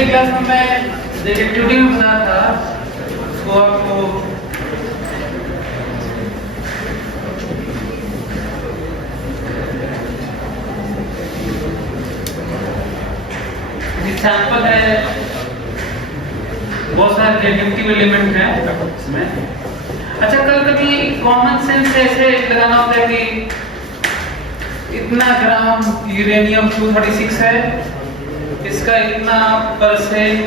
पिछले क्लास में मैं रिलेटिविटी में बताया था, उसको आपको एग्जांपल है, बहुत सारे रिलेटिव एलिमेंट हैं इसमें। अच्छा, कल कभी कॉमन सेंस ऐसे लगाना होता है कि इतना ग्राम यूरेनियम 236 है, इसका इतना परसेंट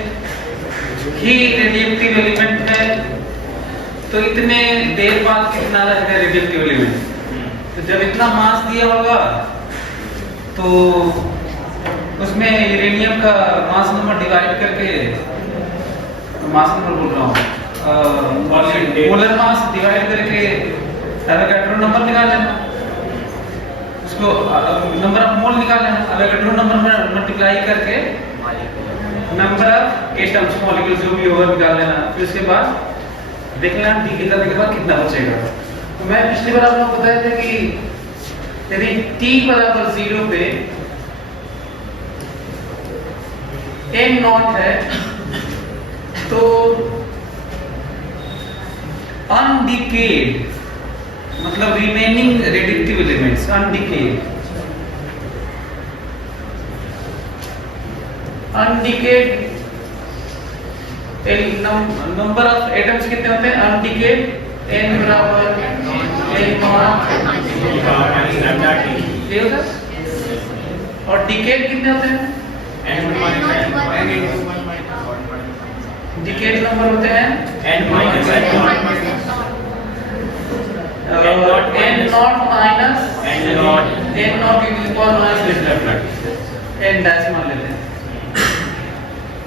ही रेडियोएक्टिव एलिमेंट है, तो इतने देर बाद कितना रहेगा रेडियोएक्टिव एलिमेंट। तो जब इतना मास दिया होगा तो उसमें यूरेनियम का मास नंबर डिवाइड करके, मास नंबर बोल रहा हूँ, मोलर मास डिवाइड करके एवोगाड्रो नंबर निकाल लेना, उसको नंबर ऑफ मोल निकाल लेना, एवोगाड्रो नंबर में मल्टीप्लाई करके नंबर ऑफ एटम्स मॉलिक्यूल्स जो भी होगा निकाल लेना। फिर उसके बाद देख लेना डी निकालने के बाद कितना बचेगा। तो मैं पिछली बार आपको बताया था कि यदि t बराबर 0 पे n नॉट है तो अनडिकेड मतलब remaining radioactive elements undecayed number of atoms कितने होते हैं अनडिकेड n बराबर n नॉट ये होता है। और डिकेड कितने होते हैं डिकेड नंबर होते हैं n naught minus n not की पावर माइनस n डैश मान लेते हैं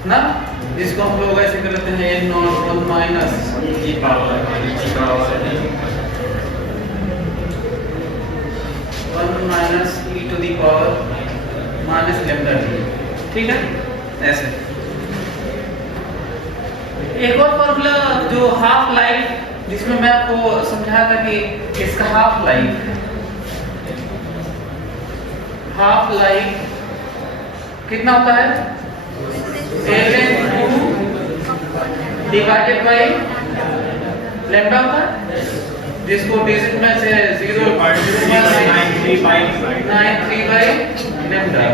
ना, जिसको हम लोग ऐसे कर लेते हैं n naught 1 minus e power 1 minus e to the power minus lambda t। ठीक है, ऐसे। एक और फॉर्मूला जो हाफ लाइफ, जिसमें मैं आपको समझाया था कि इसका हाफ लाइफ कितना होता है ln2 डिवाइडेड बाय लैम्डा होता है, जिसको डिजिट में से 0.93 बाय लैम्डा।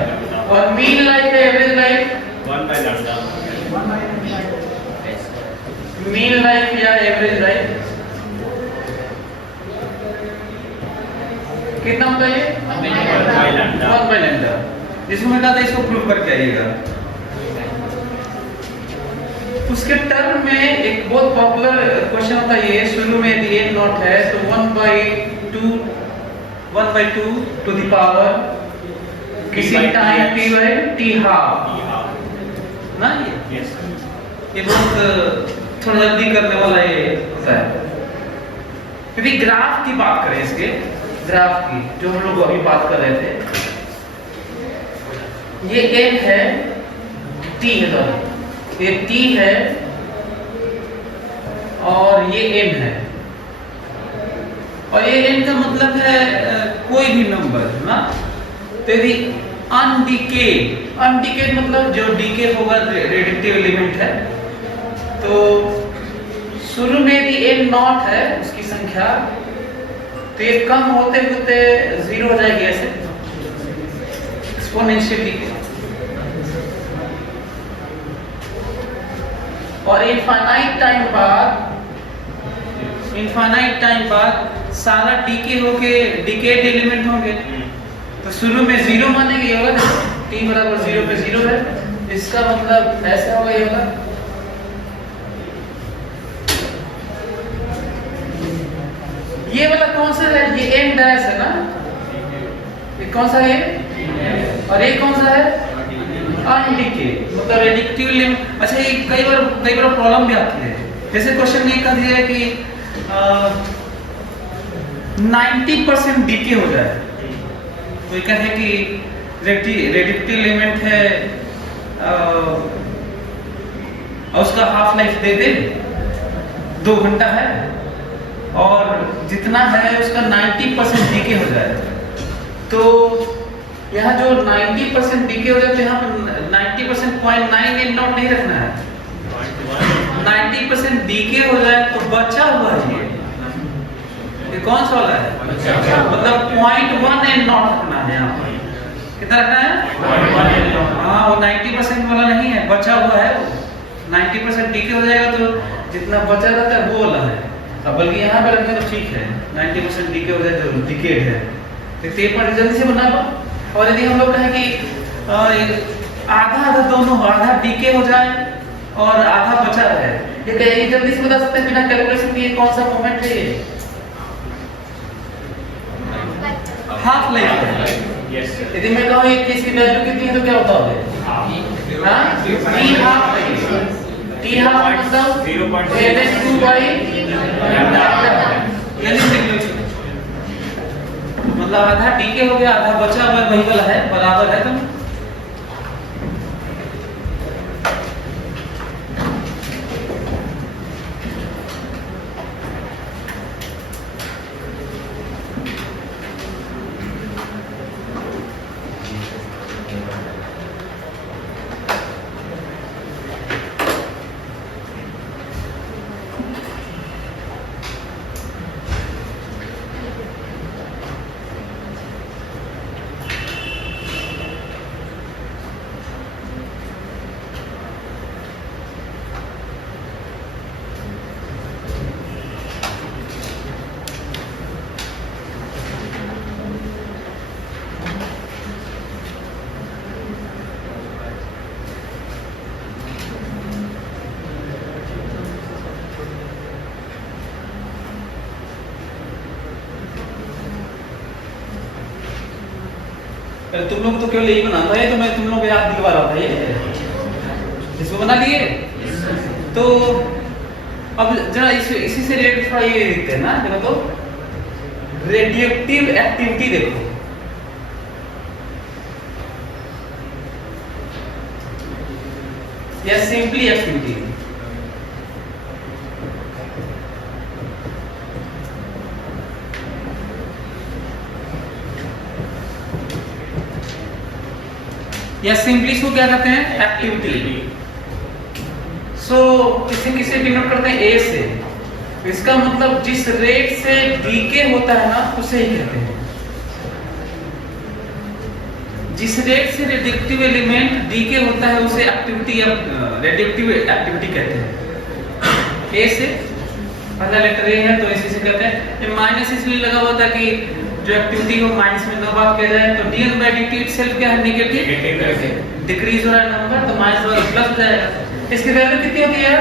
और मीन लाइफ है average life 1 by lambda. Mean life या एवरेज लाइफ कितना होता है 1 बाय लैम्डा, जिसमें मैं कहा था इसको प्रूव करके आइएगा। उसके टर्म में एक बहुत पॉपुलर क्वेश्चन होता है, ये शुरू में यदि n नॉट है तो 1/2 टू द पावर किसी टाइम t हाफ ना, ये बहुत थोड़ा जल्दी करने वाला ये होता है। यदि ग्राफ की बात करें, इसके ग्राफ की जो हम लोग अभी बात कर रहे थे, ये n है, t है, ये t है और ये m है, और ये n का मतलब है कोई भी नंबर ना। तो यदि अनडिकेड मतलब जो डीके होगा रेडियोएक्टिव एलिमेंट है, तो शुरू में यदि n नॉट है उसकी संख्या, तो ये कम होते होते 0 हो जाएगी ऐसे एक्सपोनेंशियली, और इनफाइनाइट टाइम बाद सारा डीके होके डिकेड एलिमेंट होंगे, तो शुरू में 0 मानेंगे, ये होगा t बराबर 0 पे 0 है, इसका मतलब ऐसा होगा, ये होगा ये वाला कौन सा है, ये n डैश है ना, ये कौन सा है, और ये कौन सा है अनडिकेड मतलब रेडियोएक्टिव एलिमेंट। अच्छा, ये कई बार प्रॉब्लम भी आती है, जैसे क्वेश्चन में कह दिया है कि 90% डीके हो जाए, तो ये कहे कि रेडियोएक्टिव एलिमेंट है और उसका हाफ लाइफ दे दे 2 घंटा है, और जितना है उसका 90% डीके हो जाए, तो यहाँ जो 90% डीके हो जाते हैं, यहाँ पे 90% 0.9 इन नॉट नहीं रखना है। 90% डीके हो जाए तो बचा हुआ है ये कौन सा वाला है? मतलब 0.1 एन नॉट रखना है यहाँ पर। कितना रखना है? हाँ, वो 90% वाला नहीं है, बचा हुआ है वो। 90% डीके हो जाएगा तो जितना बचा रहता है वो वाला है। अब बल्कि यहाँ पे रखें तो ठीक है, 90% डीके हो जाए तो डिकेड है। तो ये पर जल्दी से बना लो। और यदि हम लोग कहें कि आधा आधा दोनों, आधा डीके हो जाए और आधा बचा है, ये जल्दी से बता सकते हैं बिना कैलकुलेशन के कौन सा मोमेंट है ये? हाफ लाइफ है। यदि मैं कहूँ एक इसकी वैल्यू कितनी है तो क्या होता होगा? हाँ, टी हाफ है। टी हाफ मतलब 0.2 मतलब आधा डीके हो गया, आधा बचा हुआ वही वाला है, बराबर है। तो तुम लोग तो केवल यही बनाता है, तो मैं तुम लोग को याद दिलवा रहा था ये। इसको बना लिए तो अब जरा इसी से रिलेटेड थोड़ा ये देखते हैं ना। जरा तो रेडिएक्टिव एक्टिविटी देखो। या सिंपली एक्टिविटी। या सिंपली इसको क्या कहते हैं? एक्टिविटी। सो किसे डिनोट करते हैं? ए से। इसका मतलब जिस रेट से डीके होता है ना उसे ही कहते हैं। जिस रेट से रेडिएक्टिव एलिमेंट डीके होता है उसे एक्टिविटी या रेडिएक्टिव एक्टिविटी कहते हैं। ए से पहला लेटर ए है तो इसी से कहते हैं। ये माइनस इसलिए लगा हुआ था कि जो एक्टिविटी को माइनस में दो बार किया जाए तो dn by dt itself क्या है? नेगेटिव। डिक्रीज हो रहा है नंबर तो माइनस वाला प्लस हो जाएगा। इसकी वैल्यू कितनी होती है?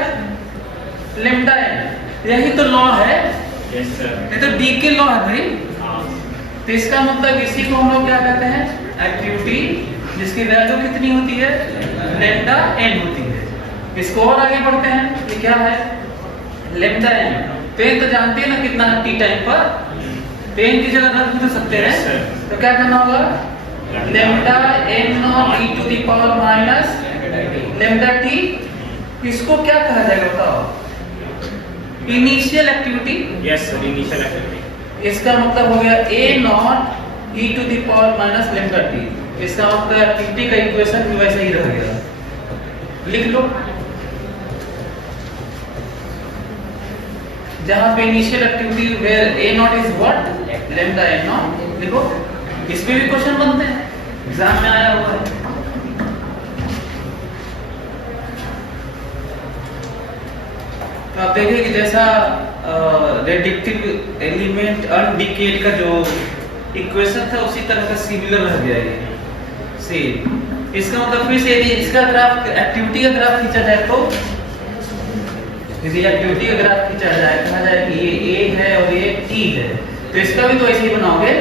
Lambda n। यही तो लॉ है। Yes sir. ये तो डी के लॉ है भाई। तो इसका मतलब इसी को हम लोग क्या कहते हैं? एक्टिविटी, जिसकी वैल्यू कितनी होती है? लैम्डा n होती है। इसको और आगे बढ़ते हैं। ये क्या है? Lambda n। तो ये तो जानते हैं ना कितना है टी टाइम पर। पेन की जगह रख भी सकते हैं तो क्या करना होगा? Lambda n naught e to the power minus lambda t। इसको क्या कहा जाएगा बताओ? Initial activity. Yes sir, initial activity. इसका मतलब हो गया a naught e to the power minus lambda t। इसका मतलब एक्टिविटी का इक्वेशन भी वैसे ही रह गया। लिख लो। जहां पे initial activity where a naught is what? Lambda n naught. देखो इस पे भी क्वेश्चन बनते हैं, एग्जाम में आया हुआ है। तो आप देखिए कि जैसा रेडिएक्टिव एलिमेंट अनडिकेड का जो इक्वेशन था उसी तरह का सिमिलर रह गया ये सेम। इसका मतलब फिर से यदि इसका ग्राफ एक्टिविटी का ग्राफ खींचा जाए तो यदि एक्टिविटी का ग्राफ खींचा जाए, कहा जाए कि ये a है और ये t है, तो इसका भी तो ऐसे ही बनाओगे।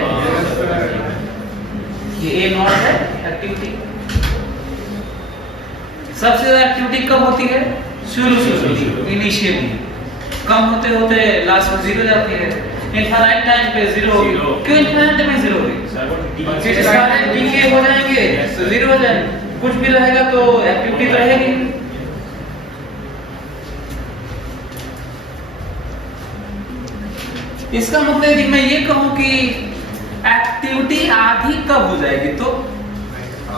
ये a नॉट है एक्टिविटी। सबसे ज्यादा एक्टिविटी कब होती है? शुरू इनिशियली। कम होते होते लास्ट में जीरो जाती है। इनफाइनाइट टाइम पे जीरो होगी। क्यों इनफाइनाइट में जीरो होगी? सारे डीके हो जाएंगे तो जीरो हो जाएंगे। कुछ भी रहेगा तो एक्टिविटी तो रहेगी। इसका मतलब यदि मैं ये कहूं कि एक्टिविटी आधी कब हो जाएगी तो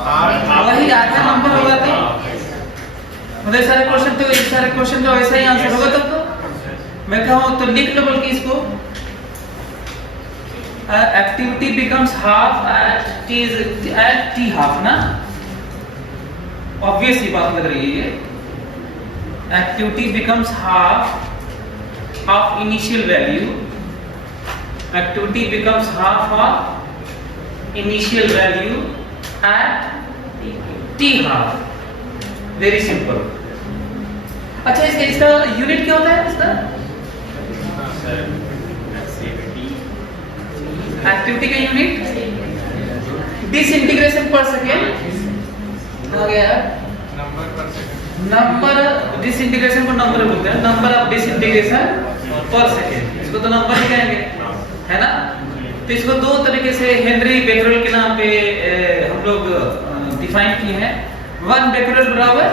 वही आधा नंबर होगा तो मतलब सारे क्वेश्चन तो ऐसा ही आंसर होगा तब तो मैं कहूँ तो लिख लो बल्कि इसको activity becomes half at T half ना ऑब्वियस ही बात लग रही है ये activity becomes half of initial value activity becomes half of initial value at T half very simple अच्छा इसका यूनिट क्या होता है इसका एक्टिविटी का यूनिट डिसइंटीग्रेशन पर सेकेंड आ गया नंबर डिसइंटीग्रेशन को नंबर बोलते हैं नंबर ऑफ डिसइंटीग्रेशन पर सेकेंड इसको तो नंबर ही कहेंगे है ना तो इसको दो तरीके से हेनरी बेकरेल के नाम पे हम लोग डिफाइन किए हैं वन बेकरेल बराबर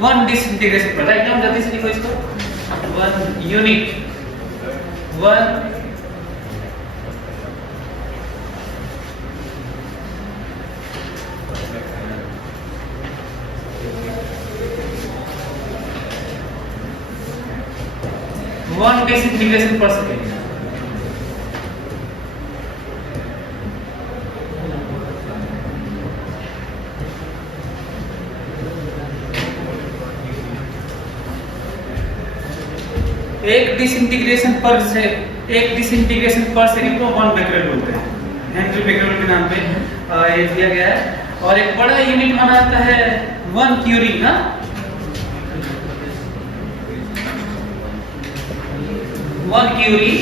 वन डिसइंटीग्रेशन पर राइट नाउ जल्दी से लिखो इसको one unit one one disintegration पर सेकेंड एक डिसइंटीग्रेशन पर सेकंड को वन बेकरेल बोलते हैं हेनरी बेकरेल के नाम पे ये दिया गया है और एक बड़ा यूनिट माना जाता है वन क्यूरी ना one curie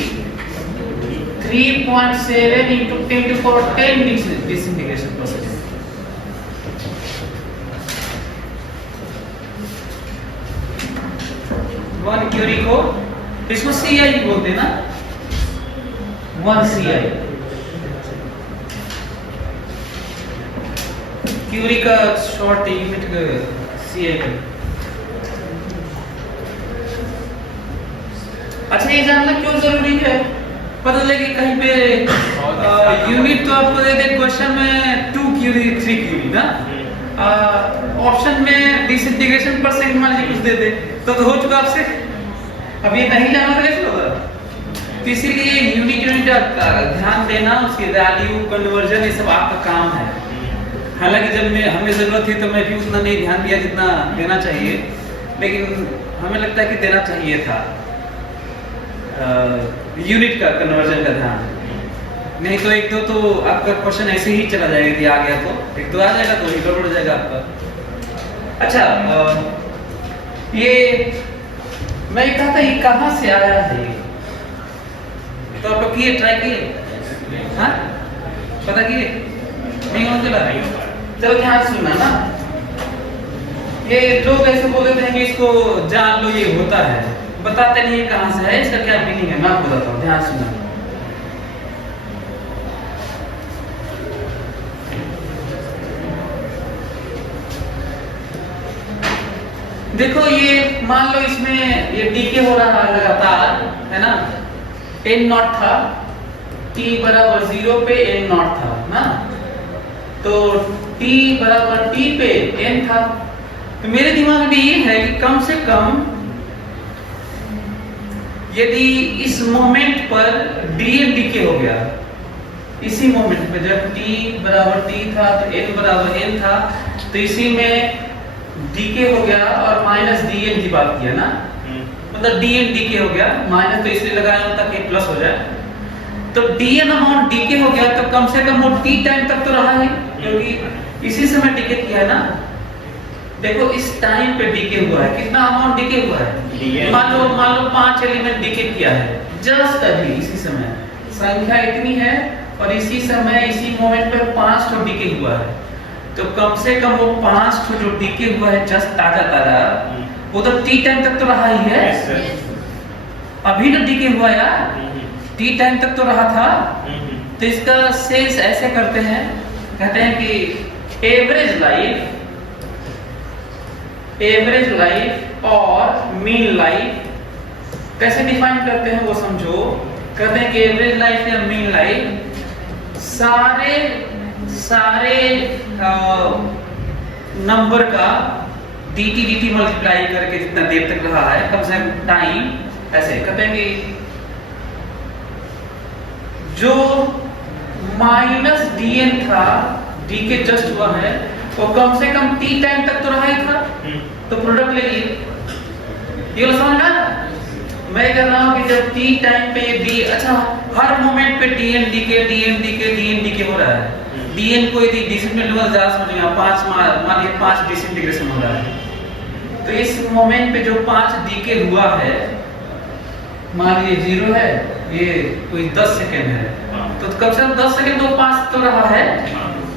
3.7 into 10 to power 10 disintegration per second one curie को इसको सीआई बोलते हैं ना वन सीआई क्यूरी का शॉर्ट यूनिट सीआई अच्छा ये जानना क्यों जरूरी है पता चले कि कहीं पे यूनिट तो आपको दे दे क्वेश्चन में 2 क्यूरी 3 क्यूरी ना ऑप्शन में डिसइंटीग्रेशन पर सेकंड मान लीजिए कुछ दे दे तो हो चुका आपसे अब ये नहीं जाना तो कैसे होगा तो इसीलिए यूनिट ध्यान देना उसकी वैल्यू कन्वर्जन ये सब आपका काम है हालांकि जब हमें जरूरत थी तो मैं भी उतना नहीं ध्यान दिया जितना देना चाहिए लेकिन हमें लगता है कि देना चाहिए था यूनिट का कन्वर्जन का ध्यान नहीं तो एक दो तो आपका क्वेश्चन ऐसे ही चला जाएगा यदि आ गया तो एक दो आ जाएगा तो ही गड़बड़ जाएगा आपका अच्छा ये मैं कहा था ये कहाँ से आया है तो आप किए ट्राई किए हाँ पता किए नहीं हो चला चलो ध्यान सुनना ना ये लोग ऐसे बोल देते हैं कि इसको जान लो ये होता है बताते नहीं कहां से है इसका क्या मीनिंग है मैं आपको बताता हूं ध्यान सुनना देखो ये मान लो इसमें ये डीके हो रहा है लगातार है ना n नॉट था t बराबर 0 पे n नॉट था ना तो t बराबर t पे n था तो मेरे दिमाग में ये है कि कम से कम यदि इस मोमेंट पर dn डीके हो गया इसी मोमेंट पे जब t बराबर t था तो n बराबर n था तो इसी में डीके हो गया और माइनस dn की बात किया ना मतलब dn डीके हो गया माइनस तो इसलिए लगाया ताकि प्लस हो जाए तो dn अमाउंट डीके हो गया तो कम से कम वो t टाइम तक तो रहा है क्योंकि इसी समय डीके किया है ना देखो इस टाइम पे डीके हुआ है कितना अमाउंट डीके हुआ है मान लो 5 एलिमेंट डीके किया है जस्ट अभी इसी समय संख्या इतनी है और इसी समय इसी मोमेंट पे 5 तो डीके हुआ है तो कम से कम वो 5 तो जो डीके हुआ है जस्ट ताजा वो तो टी टाइम तक तो रहा ही है अभी तो डीके हुआ यार टी टाइम तक तो रहा था तो इसका सेल्स ऐसे करते हैं कहते हैं कि एवरेज लाइफ और मीन लाइफ कैसे डिफाइन करते हैं वो समझो कहते हैं कि एवरेज लाइफ या मीन लाइफ सारे नंबर का dt मल्टीप्लाई करके जितना देर तक रहा है कम से कम टाइम, ऐसे कहते हैं कि जो माइनस dn था, d के जस्ट हुआ है, वो कम से कम t टाइम तक तो रहा ही था, तो प्रोडक्ट ले लिए। ये वाला समझ में आया? मैं कह रहा हूँ कि जब t टाइम पे d, अच्छा हर मोमेंट पे dn dk हो रहा है। dn को यदि डिसइंटीग्रेशन ज्यादा समझिएगा, 5 मान लीजिए 5 डिसइंटीग्रेशन हो रहा है, तो इस मोमेंट पे जो 5 डीके हुआ है, मान लीजिए 0 है, ये कोई 10 सेकंड है, तो कम से कम 10 सेकंड तो 5 तो रहा है,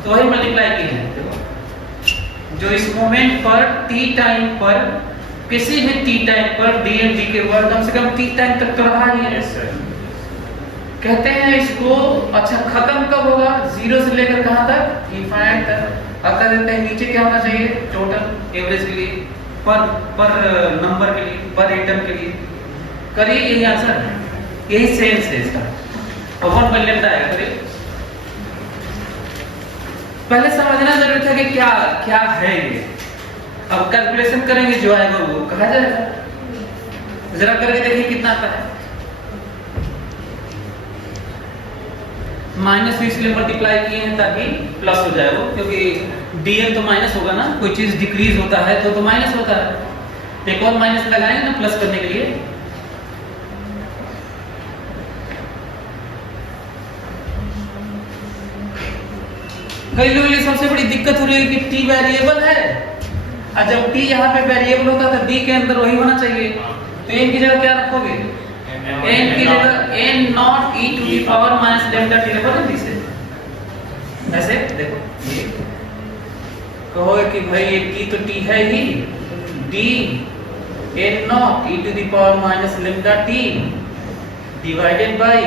तो वही मल्टीप्लाई की है। जो इस मोमेंट पर t टाइम पर, किसी भी t टाइम पर dn डीके हुआ, कम से कम t टाइम तक तो रहा ही है। कहते हैं इसको, अच्छा खत्म कब होगा? 0 से लेकर कहां तक? इनफाइनाइट तक। अगर देते हैं नीचे क्या होना चाहिए? टोटल एवरेज के लिए, पर नंबर के लिए, पर एटम के लिए। करिए यही आंसर, यही सेंस है इसका। और 1 बाई लैम्डा आएगा। करिए, पहले समझना जरूरी था कि क्या क्या है ये। अब कैलकुलेशन करेंगे, जो आएगा वो कहा जाएगा। जरा करके देखिए कितना आता है। माइनस से इसलिए मल्टीप्लाई किए हैं ताकि प्लस हो जाए वो, क्योंकि dn तो माइनस होगा ना, कोई चीज डिक्रीज होता है तो माइनस होता है। एक और माइनस लगाएंगे ना प्लस करने के लिए। कई लोगों की सबसे बड़ी दिक्कत हो रही है कि t वेरिएबल है, और जब t यहाँ पे वेरिएबल होता है तो d के अंदर वही होना चाहिए, तो n की जगह क्या रखोगे? n की जगह n naught e to the power minus lambda t रखो ना से। ऐसे देखो, ये कहोगे कि भाई ये t तो t है ही, d n naught e to the power minus lambda t divided by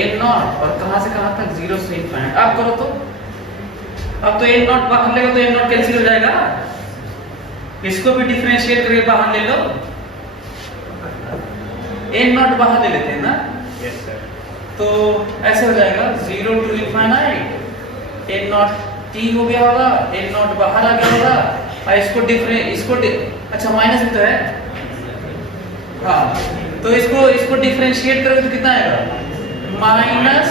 n naught, और कहां से कहां तक? 0 से इनफाइनाइट। आप करो तो, अब तो n नॉट बाहर लेगा तो n नॉट कैंसिल हो जाएगा। इसको भी डिफरेंशिएट करके बाहर ले लो, n नॉट बाहर ले लेते हैं ना। Yes sir. तो ऐसे हो जाएगा 0 to infinite, n naught t हो गया होगा, n नॉट बाहर आ गया होगा, और इसको अच्छा माइनस भी तो है, हाँ, तो इसको डिफरेंशिएट करोगे तो कितना आएगा? Minus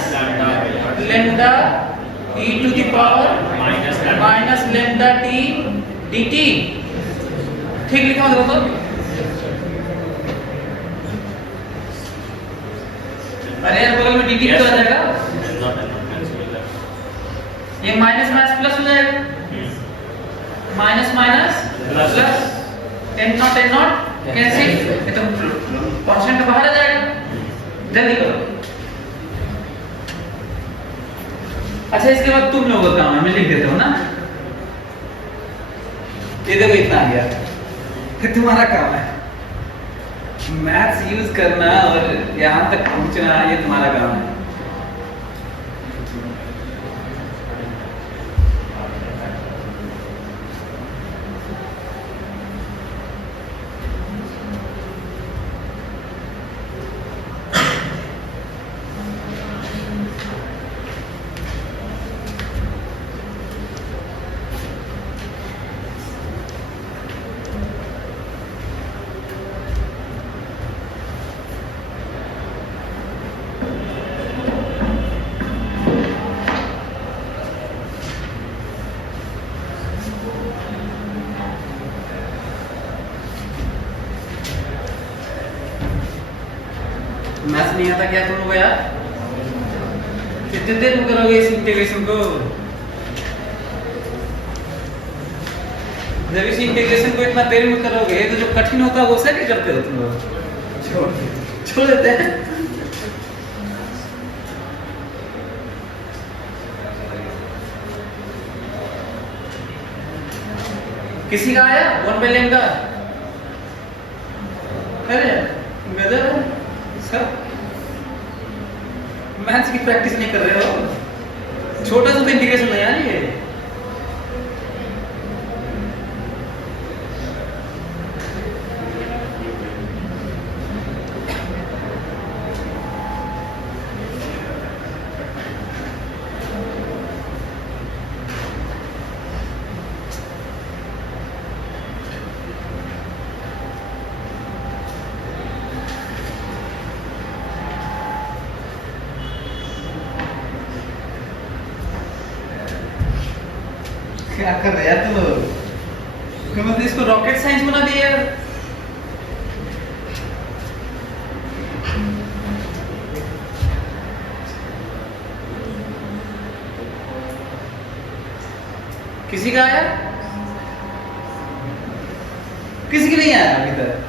lambda e to the power minus lambda t dt। ठीक लिखा हो तो? अरे यार बगल में dt तो आ जाएगा, ये माइनस माइनस प्लस हो जाएगा, minus minus plus, n not cancel, ये तो कांस्टेंट बाहर आ जाएगा। जल्दी करो। अच्छा इसके बाद तुम लोगों का काम है, मैं लिख देता हूँ ना। ये देखो इतना आ गया, फिर तुम्हारा काम है मैथ्स यूज करना और यहाँ तक पहुँचना, ये तुम्हारा काम है। मैथ्स नहीं आता क्या तुम लोग यार? कितने देर में करोगे इस इंटीग्रेशन को? जब इस इंटीग्रेशन को इतना देर में करोगे तो जो कठिन होता है वो उसे क्या करते हो तुम लोग? छोड़ देते हैं। किसी का आया 1 बाई लैम्डा? अरे गजब है सब। मैथ्स की प्रैक्टिस नहीं कर रहे हो, छोटा सा तो इंटीग्रेशन नहीं यार ये। क्या कर रहे यार तू? मतलब इसको रॉकेट साइंस बना दिया यार। किसी का आया? किसी की नहीं आया अभी तक।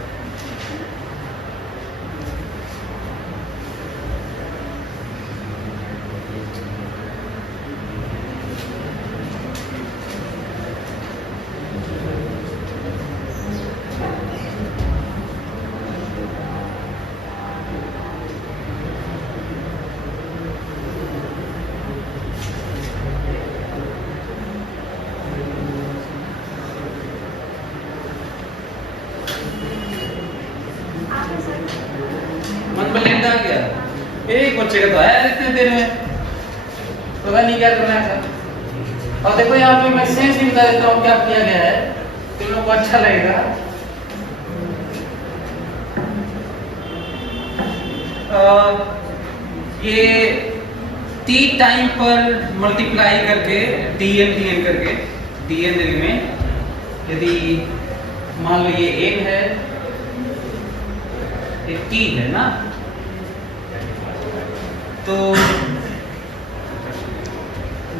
मन ब्लैंक आ गया। एक बच्चे का तो आया इतने देर में, पता नहीं क्या करना था। और देखो यहाँ पे मैं सेंस भी बता देता हूँ क्या किया गया है, तुम लोगों को अच्छा लगेगा। ये t टाइम पर मल्टीप्लाई करके dn करके dn एलिमेंट, यदि मान लो ये n है, ये t है ना, तो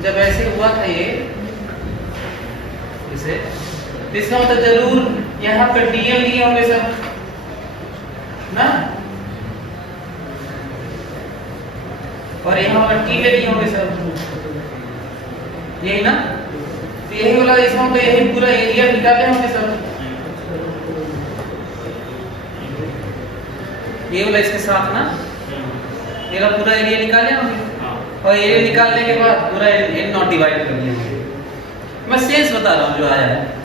जब ऐसे हुआ था ये इसे, इसका मतलब जरूर यहाँ पर dn लिए होंगे सब ना, और यहाँ पर t ले लिए होंगे सब, यही ना। तो यही वाला इसका मतलब यही पूरा एरिया निकाले होंगे सब, ये वाला इसके साथ ना, ये वाला पूरा एरिया निकाले होंगे, और एरिया निकालने के बाद पूरा n नॉट डिवाइड कर लेंगे। मैं सेंस बता रहा हूँ जो आया है।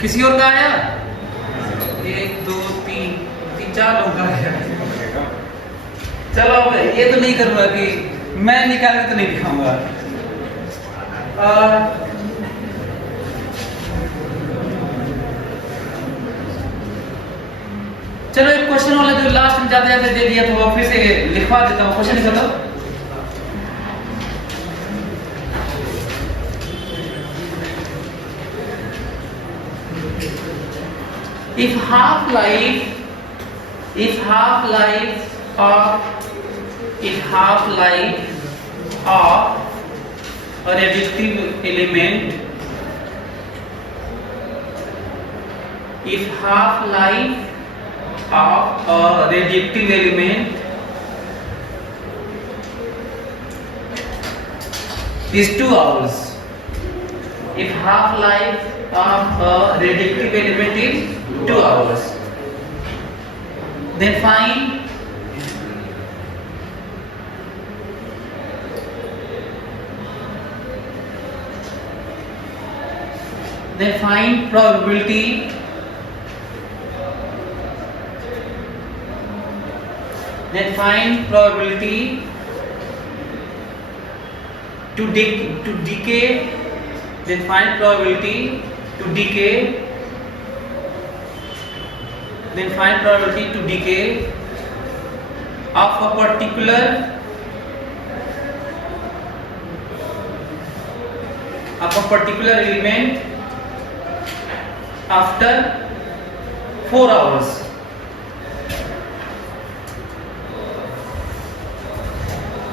किसी और का आया? 1 2 3 4 लोग का आया। चलो ये तो नहीं करूंगा कि मैं निकाल के तो नहीं दिखाऊंगा। चलो एक क्वेश्चन वाला जो लास्ट में जाते जाते दे दिया था वो फिर से लिखवा देता हूँ। क्वेश्चन लिखा था, if half life of a reductive element, if half life of a reductive element is 2 hours, if half life of a reductive element is 2 hours, then find probability to decay, then find probability to decay, then find probability to decay of a particular element after 4 hours.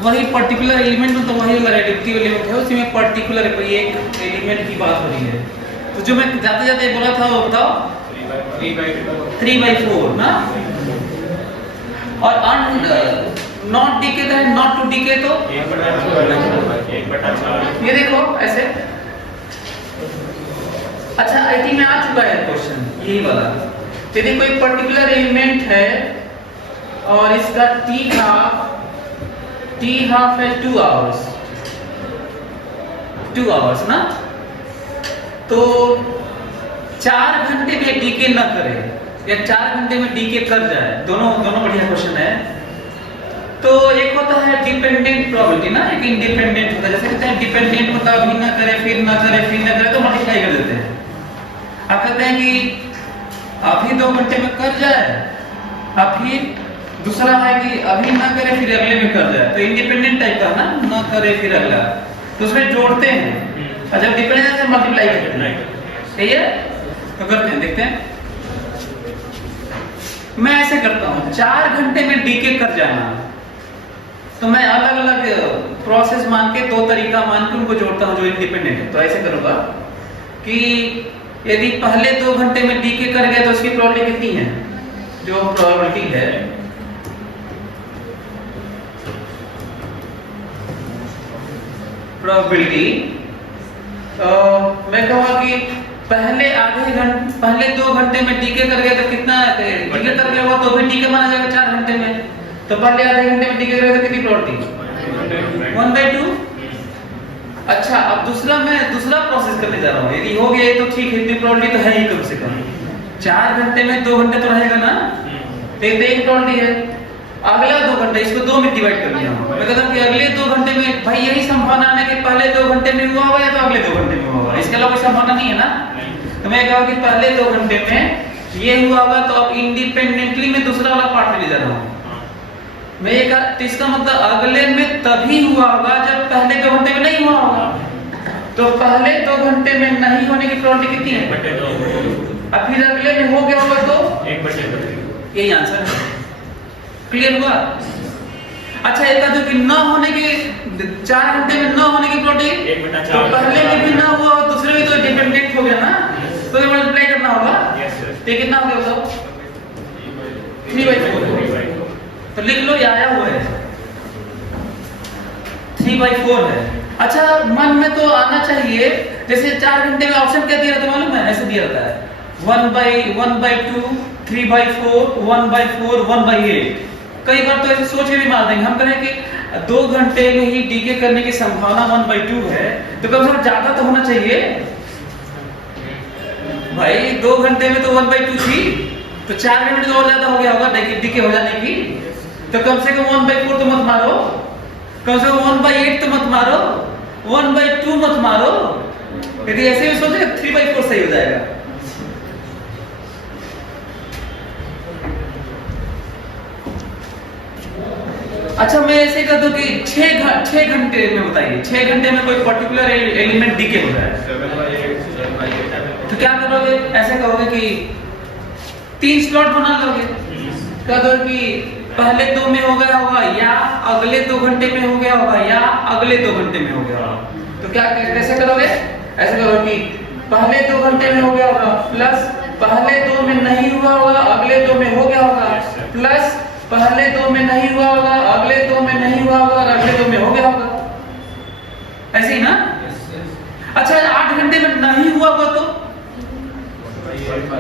वही particular element तो वही वाला रेडिक्टिव element है, उसी में particular कोई एक element की बात हो रही है। तो जो मैं जाते जाते बोला था वो बताओ, 3/4 ना। और नॉट डीके था, नॉट टू डीके तो 1/4 ये देखो ऐसे। अच्छा आईटी में आ चुका है क्वेश्चन यही वाला। यदि कोई पर्टिकुलर एलिमेंट है और इसका t हाफ है 2 आवर्स ना, तो 4 घंटे में डीके न करे या 4 घंटे में डीके कर जाए, दोनों बढ़िया क्वेश्चन है। तो एक होता है डिपेंडेंट प्रोबेबिलिटी ना, एक इंडिपेंडेंट होता है। जैसे कहते हैं डिपेंडेंट होता है, अभी ना करे फिर ना करे फिर ना करे तो मल्टीप्लाई कर देते हैं। आप कहते हैं कि अभी 2 घंटे में कर जाए, अभी दूसरा है कि अभी ना करे फिर अगले में कर जाए, तो इंडिपेंडेंट टाइप का ना करे फिर अगला, तो उसमें जोड़ते हैं और जब डिपेंडेंट से मल्टीप्लाई करते हैं, सही है? तो करते हैं, देखते हैं। मैं ऐसे करता हूँ 4 घंटे में डीके कर जाना, तो मैं अलग अलग प्रोसेस मान के 2 तरीका मान के उनको जोड़ता हूँ जो इंडिपेंडेंट है। तो ऐसे करूंगा कि यदि पहले 2 घंटे में डीके कर गए तो उसकी प्रोबेबिलिटी कितनी है, जो प्रोबेबिलिटी है मैं कहूँगा कि पहले 2 घंटे में डीके कर गए तो कितना डीके कर गया हुआ तो भी डीके माना जाएगा 4 घंटे में, तो पहले आधे घंटे में डीके कर गए तो कितनी प्रोबेबिलिटी 1/2। अच्छा, अब मैं दूसरा प्रोसेस करने जा रहा हूँ, यदि हो गया तो ठीक है, इतनी प्रोबेबिलिटी तो है ही कम से कम, 4 घंटे में 2 घंटे तो रहेगा ना, तो एक प्रोबेबिलिटी है। अगला 2 घंटे इसको 2 में डिवाइड कर दिया हूँ, मैं कहता हूँ कि अगले 2 घंटे में भाई यही संभावना है कि पहले 2 घंटे में हुआ होगा या तो अगले 2 घंटे में हुआ होगा, इसके अलावा कोई संभावना नहीं है ना। तो मैं कहूँ कि पहले 2 घंटे में ये हुआ होगा, तो अब इंडिपेंडेंटली मैं दूसरा वाला पार्ट ले जा रहा हूँ। मैं ये कहा, तो इसका मतलब अगले में तभी हुआ होगा जब पहले 2 घंटे में नहीं हुआ होगा, तो पहले 2 घंटे में नहीं होने की प्रोबेबिलिटी कितनी है, अब फिर अगले में हो गया होगा तो 1/2। यही आंसर है, क्लियर हुआ? अच्छा, एक जो कि न होने के 4 घंटे में न होने की प्रोबेबिलिटी 1/4, तो पहले में भी ना हुआ और दूसरे में तो डिपेंडेंट हो गया ना, तो ये मल्टीप्लाई करना होगा, तो कितना हो गया बताओ 3/4, तो लिख लो, ये आया हुआ है 3/4 है। अच्छा, मन में तो आना चाहिए, जैसे 4 घंटे में ऑप्शन क्या दिया रहता है मालूम है, ऐसे दिया रहता है 1/2, 3/4, 1/4, 1/8। कई बार तो ऐसे सोच के भी मार देंगे, हम कहें कि 2 घंटे में ही डीके करने की संभावना 1/2 है, तो कम से कम ज्यादा तो होना चाहिए भाई, 2 घंटे में तो 1/2 थी, तो 4 घंटे तो और ज्यादा हो गया होगा डीके हो जाने की, तो कम से कम 1/4 तो मत मारो, कम से कम 1/8 तो मत मारो, 1/2 मत मारो, यदि ऐसे भी सोचे 3/4 सही हो जाएगा। अच्छा, मैं ऐसे कर दूं कि 6 घंटे में बताइए, 6 घंटे में कोई पर्टिकुलर एलिमेंट डीके हो रहा है, तो क्या करोगे? ऐसे कहोगे कि 3 स्लॉट बना लोगे, कह दो कि पहले 2 में हो गया होगा, या अगले 2 घंटे में हो गया होगा, या अगले 2 घंटे में हो गया होगा। तो क्या कैसे करोगे? ऐसे करो कि पहले 2 घंटे में हो गया होगा, प्लस पहले 2 में नहीं हुआ होगा, अगले 2 में हो गया होगा, प्लस पहले 2 में नहीं हुआ होगा, अगले 2 में नहीं हुआ होगा और अगले 2 में हो गया होगा, ऐसे ही ना। अच्छा, 8 घंटे में नहीं हुआ होगा तो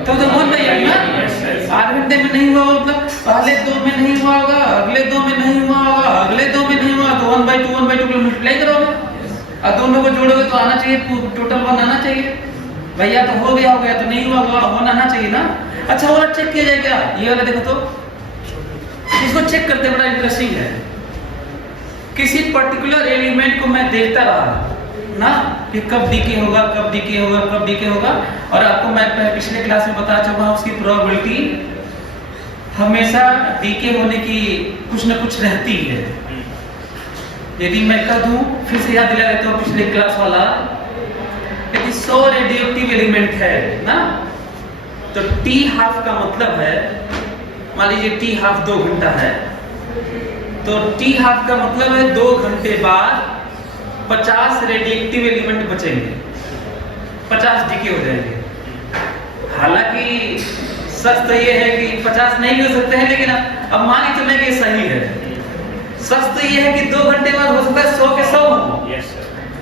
1/8 ना, 8 घंटे में नहीं हुआ मतलब पहले 2 में नहीं हुआ होगा, अगले 2 में नहीं हुआ होगा, अगले 2 में नहीं हुआ, तो 1/2 को मल्टीप्लाई करोगे और दोनों को जोड़ोगे तो आना चाहिए, टोटल 1 आना चाहिए भैया, तो हो गया होगा, तो नहीं हुआ होगा 1 आना चाहिए ना। अच्छा, वाला चेक किया जाए क्या? ये वाला देखो तो, इसको चेक करते बड़ा इंटरेस्टिंग है। किसी पर्टिकुलर एलिमेंट को मैं देखता रहा ना कि कब डीके होगा, कब डीके होगा, कब डीके होगा, और आपको मैं पिछले क्लास में बता चुका हूं उसकी प्रोबेबिलिटी हमेशा डीके होने की कुछ न कुछ रहती है। यदि मैं कह दूं, फिर से याद दिला देता हूं पिछले क्लास वाला, यदि 100 रेडियोएक्टिव एलिमेंट है ना, तो T½ का मतलब है, मान लीजिए T½ 2 घंटा है, तो T½ का मतलब है 2 घंटे बाद 50 रेडियोएक्टिव एलिमेंट बचेंगे, 50 डीके हो जाएंगे। हालांकि सच तो ये है कि 50 नहीं हो सकते हैं, लेकिन अब मान के चलने के सही है। सच तो ये है कि 2 घंटे बाद हो सकता है 100 के 100 हो,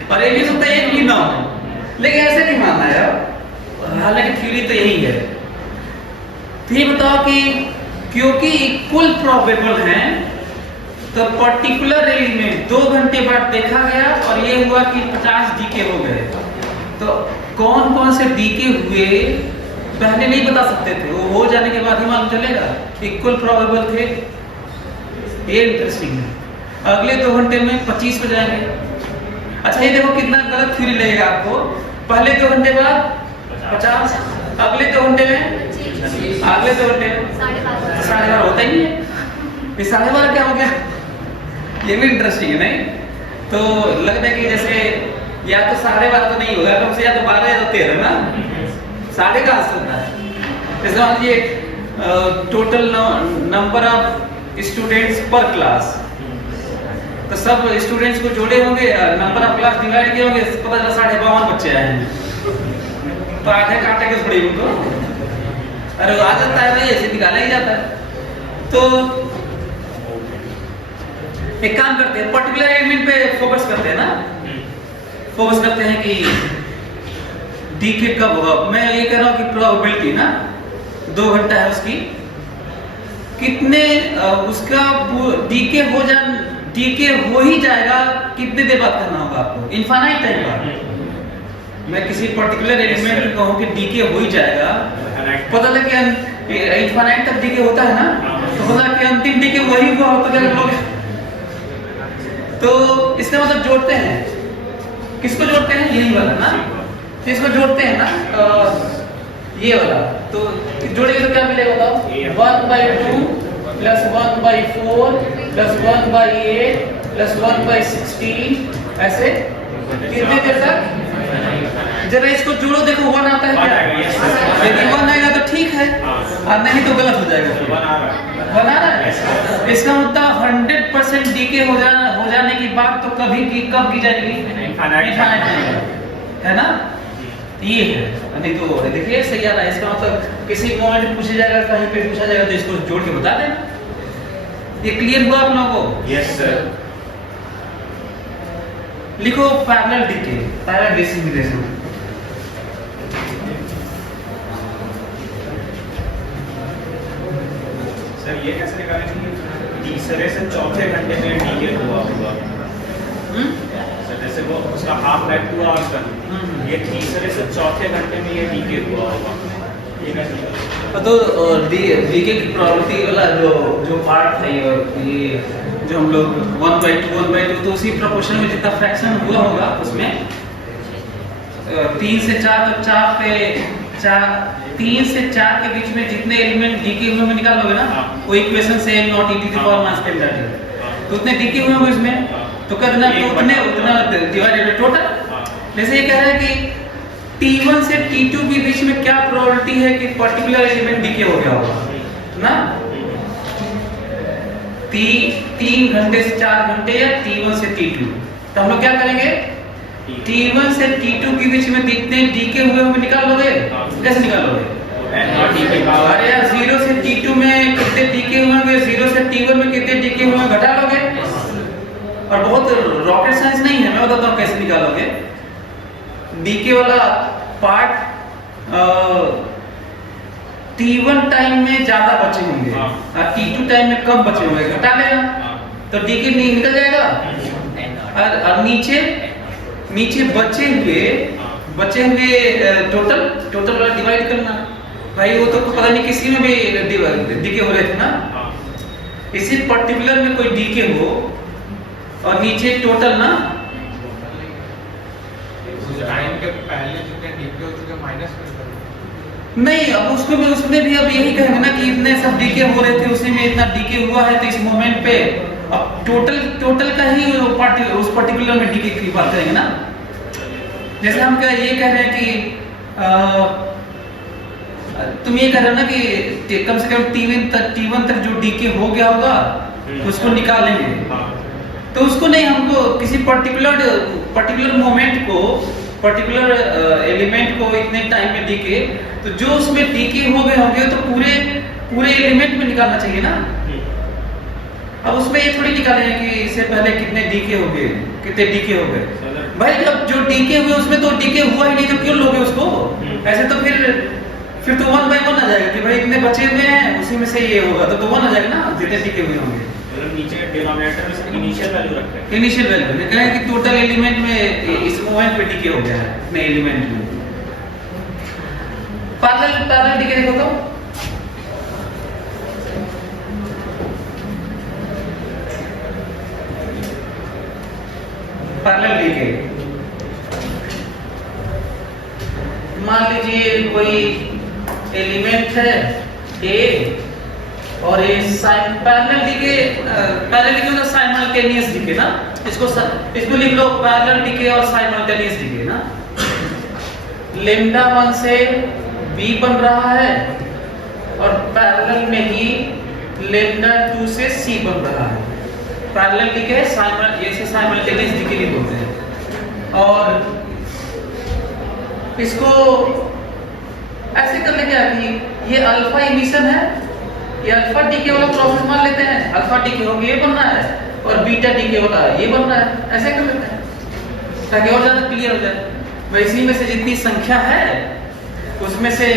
और ये भी सकता है 1 भी ना हो, लेकिन ऐसे नहीं मानना यार, हालांकि थ्योरी तो यही है। तो ये बताओ कि क्योंकि इक्वल प्रोबेबल हैं, तो पर्टिकुलर एलिमेंट 2 घंटे बाद देखा गया और ये हुआ कि 50 डीके हो गए, तो कौन कौन से डीके हुए पहले नहीं बता सकते थे, वो हो जाने के बाद ही मालूम चलेगा, इक्वल प्रोबेबल थे। ये इंटरेस्टिंग है। अगले 2 घंटे में 25 हो जाएंगे। अच्छा, ये देखो कितना गलत थ्योरी लगेगा आपको, पहले 2 घंटे बाद 50, अगले 2 घंटे में, अगले 2 घंटे में 12.5 होता ही नहीं है। ये 12.5 क्या हो गया? ये भी इंटरेस्टिंग है नहीं? तो लगता है कि जैसे या तो 12.5 तो नहीं होगा, कम से या तो 12 या तो 13 ना, 12.5 कहाँ से होता है? जैसे मान लीजिए टोटल नंबर ऑफ स्टूडेंट्स पर क्लास, तो सब स्टूडेंट्स को जोड़े होंगे, नंबर ऑफ क्लास डिवाइड किए होंगे, पता चला 52 बच्चे आए हैं, तो आधे काटे के थोड़ी उनको, अरे आ जाता है भाई, ऐसे निकाला ही जाता है। तो एक काम करते हैं, पर्टिकुलर एलिमेंट पे फोकस करते हैं ना, फोकस करते हैं कि डीके कब होगा। मैं ये कह रहा हूँ कि प्रोबेबिलिटी ना 2 घंटा है उसकी, कितने उसका डीके हो ही जाएगा, कितने देर बाद करना होगा आपको? इनफाइनाइट टाइम बाद। मैं किसी पर्टिकुलर एलिमेंट को कहूँ कि डीके हो ही जाएगा, पता लगे कि इनफाइनाइट तक डीके होता है ना, तो पता कि अंतिम डीके वही हुआ हो तो क्या लोग, तो इसका मतलब जोड़ते हैं, किसको जोड़ते हैं? यही वाला ना, तो इसको जोड़ते हैं ना, ये वाला, तो जोड़ेंगे तो क्या मिलेगा बताओ? 1/2 + 1/4 + 1/8 + 1/16, ऐसे कितने देर तक? जरा इसको जोड़ो, देखो 1 आता है क्या? यदि 1 आएगा तो ठीक है, और नहीं तो गलत हो जाएगा। बना रहा है, इसका मतलब 100% डीके हो जाने की बात तो कब की जाएगी? है ना, ये है। नहीं तो देखिए सही आ रहा है, इसका मतलब किसी मोमेंट पूछा जाएगा, कहीं पे पूछा जाएगा, तो इसको जोड़ के बता देना। ये क्लियर हुआ आप लोगों को? Yes sir. लिखो parallel decay, parallel disintegration. Sir ये कैसे निकालेंगे? तीसरे से चौथे घंटे में डीके हुआ होगा। सर जैसे वो उसका हाफ लाइफ 2 आवर्स का, ये तीसरे से चौथे घंटे में ये डीके हुआ होगा, ये कैसे? तो डीके की प्रोबेबिलिटी वाला जो पार्ट है, ये जो हम लोग 1/2 तो उसी प्रोपोर्शन में जितना फ्रैक्शन हुआ होगा उसमें 3 से 4 तक, 3 से 4 के बीच में जितने एलिमेंट डीके हुए में निकालोगे ना, वो इक्वेशन से naught e to the power minus 10, तो उतने डीके हुए इसमें, तो करना तो उतना डिवाइडेड टोटल। जैसे ये कह रहा है कि T1 से T2 के बीच में क्या प्रोबेबिलिटी है कि पर्टिकुलर एलिमेंट डीके हो गया होगा ना, 3 घंटे से 4 घंटे या T1 से T2, तो हम लोग क्या करेंगे? T1 से T2 के बीच में कितने डीके हुए होंगे निकाल लोगे? कैसे निकालोगे? अरे यार 0 से T2 में कितने डीके हुए होंगे, 0 से T1 में कितने डीके हुए घटा लोगे। और बहुत रॉकेट साइंस नहीं है, मैं बताता हूँ कैसे निकालोगे। डीके वाला पार्ट T1 टाइम में ज्यादा बचे होंगे और T2 टाइम में कम बचे होंगे, घटा लेना तो डीके निकल जाएगा। और नीचे बचे हुए टोटल वाला डिवाइड करना। भाई वो तो पता नहीं किसी में भी डीके हो रहे थे ना, इसी पर्टिकुलर में कोई डीके हो और नीचे टोटल ना, टाइम के पहले जितने डीके हो चुके माइनस कर नहीं, अब उसमें भी अब यही कहेंगे ना कि इतने सब डीके हो रहे थे, उसी में इतना डीके हुआ है, तो इस मोमेंट पे अब टोटल का ही उस पर्टिकुलर में डीके की बात करेंगे ना। जैसे हम क्या ये कह रहे हैं कि तुम ये कह रहे हो ना कि कम से कम T1 तक जो डीके हो गया होगा उसको निकालेंगे, तो उसको नहीं, हमको किसी पर्टिकुलर मोमेंट को, पर्टिकुलर एलिमेंट को इतने टाइम में डीके, तो जो उसमें डीके हो गए होंगे तो पूरे एलिमेंट में निकालना चाहिए ना। अब उसमें ये थोड़ी निकालेंगे कि इससे पहले कितने डीके हो गए, कितने डीके हो गए। भाई जब जो डीके हुए उसमें तो डीके हुआ ही नहीं, तो क्यों लोगे उसको? ऐसे तो फिर तो 1 by 1 आ जाएगा कि भाई इतने बचे हुए हैं, उसी में से ये होगा तो 1 आ जाएगा ना, जितने डीके हुए होंगे। नीचे के डिनोमिनेटर में इसका इनिशियल वैल्यू रखते हैं। इनिशियल वैल्यू ने कहा कि टोटल एलिमेंट में इस मोमेंट पे डीके हो गया है, इतने एलिमेंट में। पैरेलल डीके देखो तो पैरेलल डीके मान लीजिए कोई एलिमेंट है ए और ये पैरेलल डीके मतलब साइमल्टेनियस डीके ना, इसको लिख लो पैरेलल डीके और साइमल्टेनियस डीके ना। लेम्डा 1 से बी बन रहा है और पैरेलल में ही लेम्डा 2 से सी बन रहा है। पैरेलल डीके साइमल्टेनियस डीके भी बोलते हैं। और इसको ऐसे कर लेंगे कि ये अल्फा इमिशन है, ये अल्फा डीके वाला प्रोसेस मान लेते हैं, अल्फा डीके हो ये बन रहा है और बीटा डीके वाला ये बन रहा है, ऐसे कर लेते हैं ताकि और ज्यादा क्लियर हो जाए। वैसे में से जितनी संख्या है उसमें से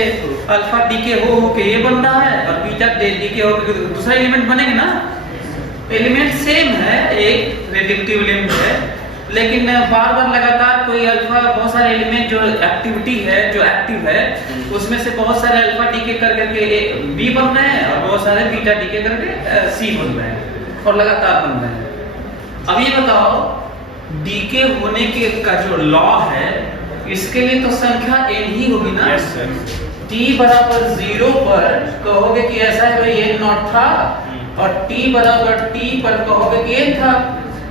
अल्फा डीके हो के ये बन रहा है और बीटा डीके हो के दूसरा एलिमेंट बनेगा ना। एलिमेंट सेम है, एक रेडिक्टिव एलिमेंट है, लेकिन बार बार लगातार कोई अल्फा बहुत सारे एलिमेंट जो एक्टिविटी है जो एक्टिव है उसमें से बहुत सारे अल्फा डीके कर करके बी बन रहे हैं और बहुत सारे बीटा डीके करके सी बन रहे हैं और लगातार बन रहे हैं। अब ये बताओ डीके होने के का जो लॉ है इसके लिए तो संख्या n ही होगी ना। Yes sir. t बराबर 0 पर कहोगे कि ऐसा है भाई n नॉट था और t बराबर t पर कहोगे कि n था।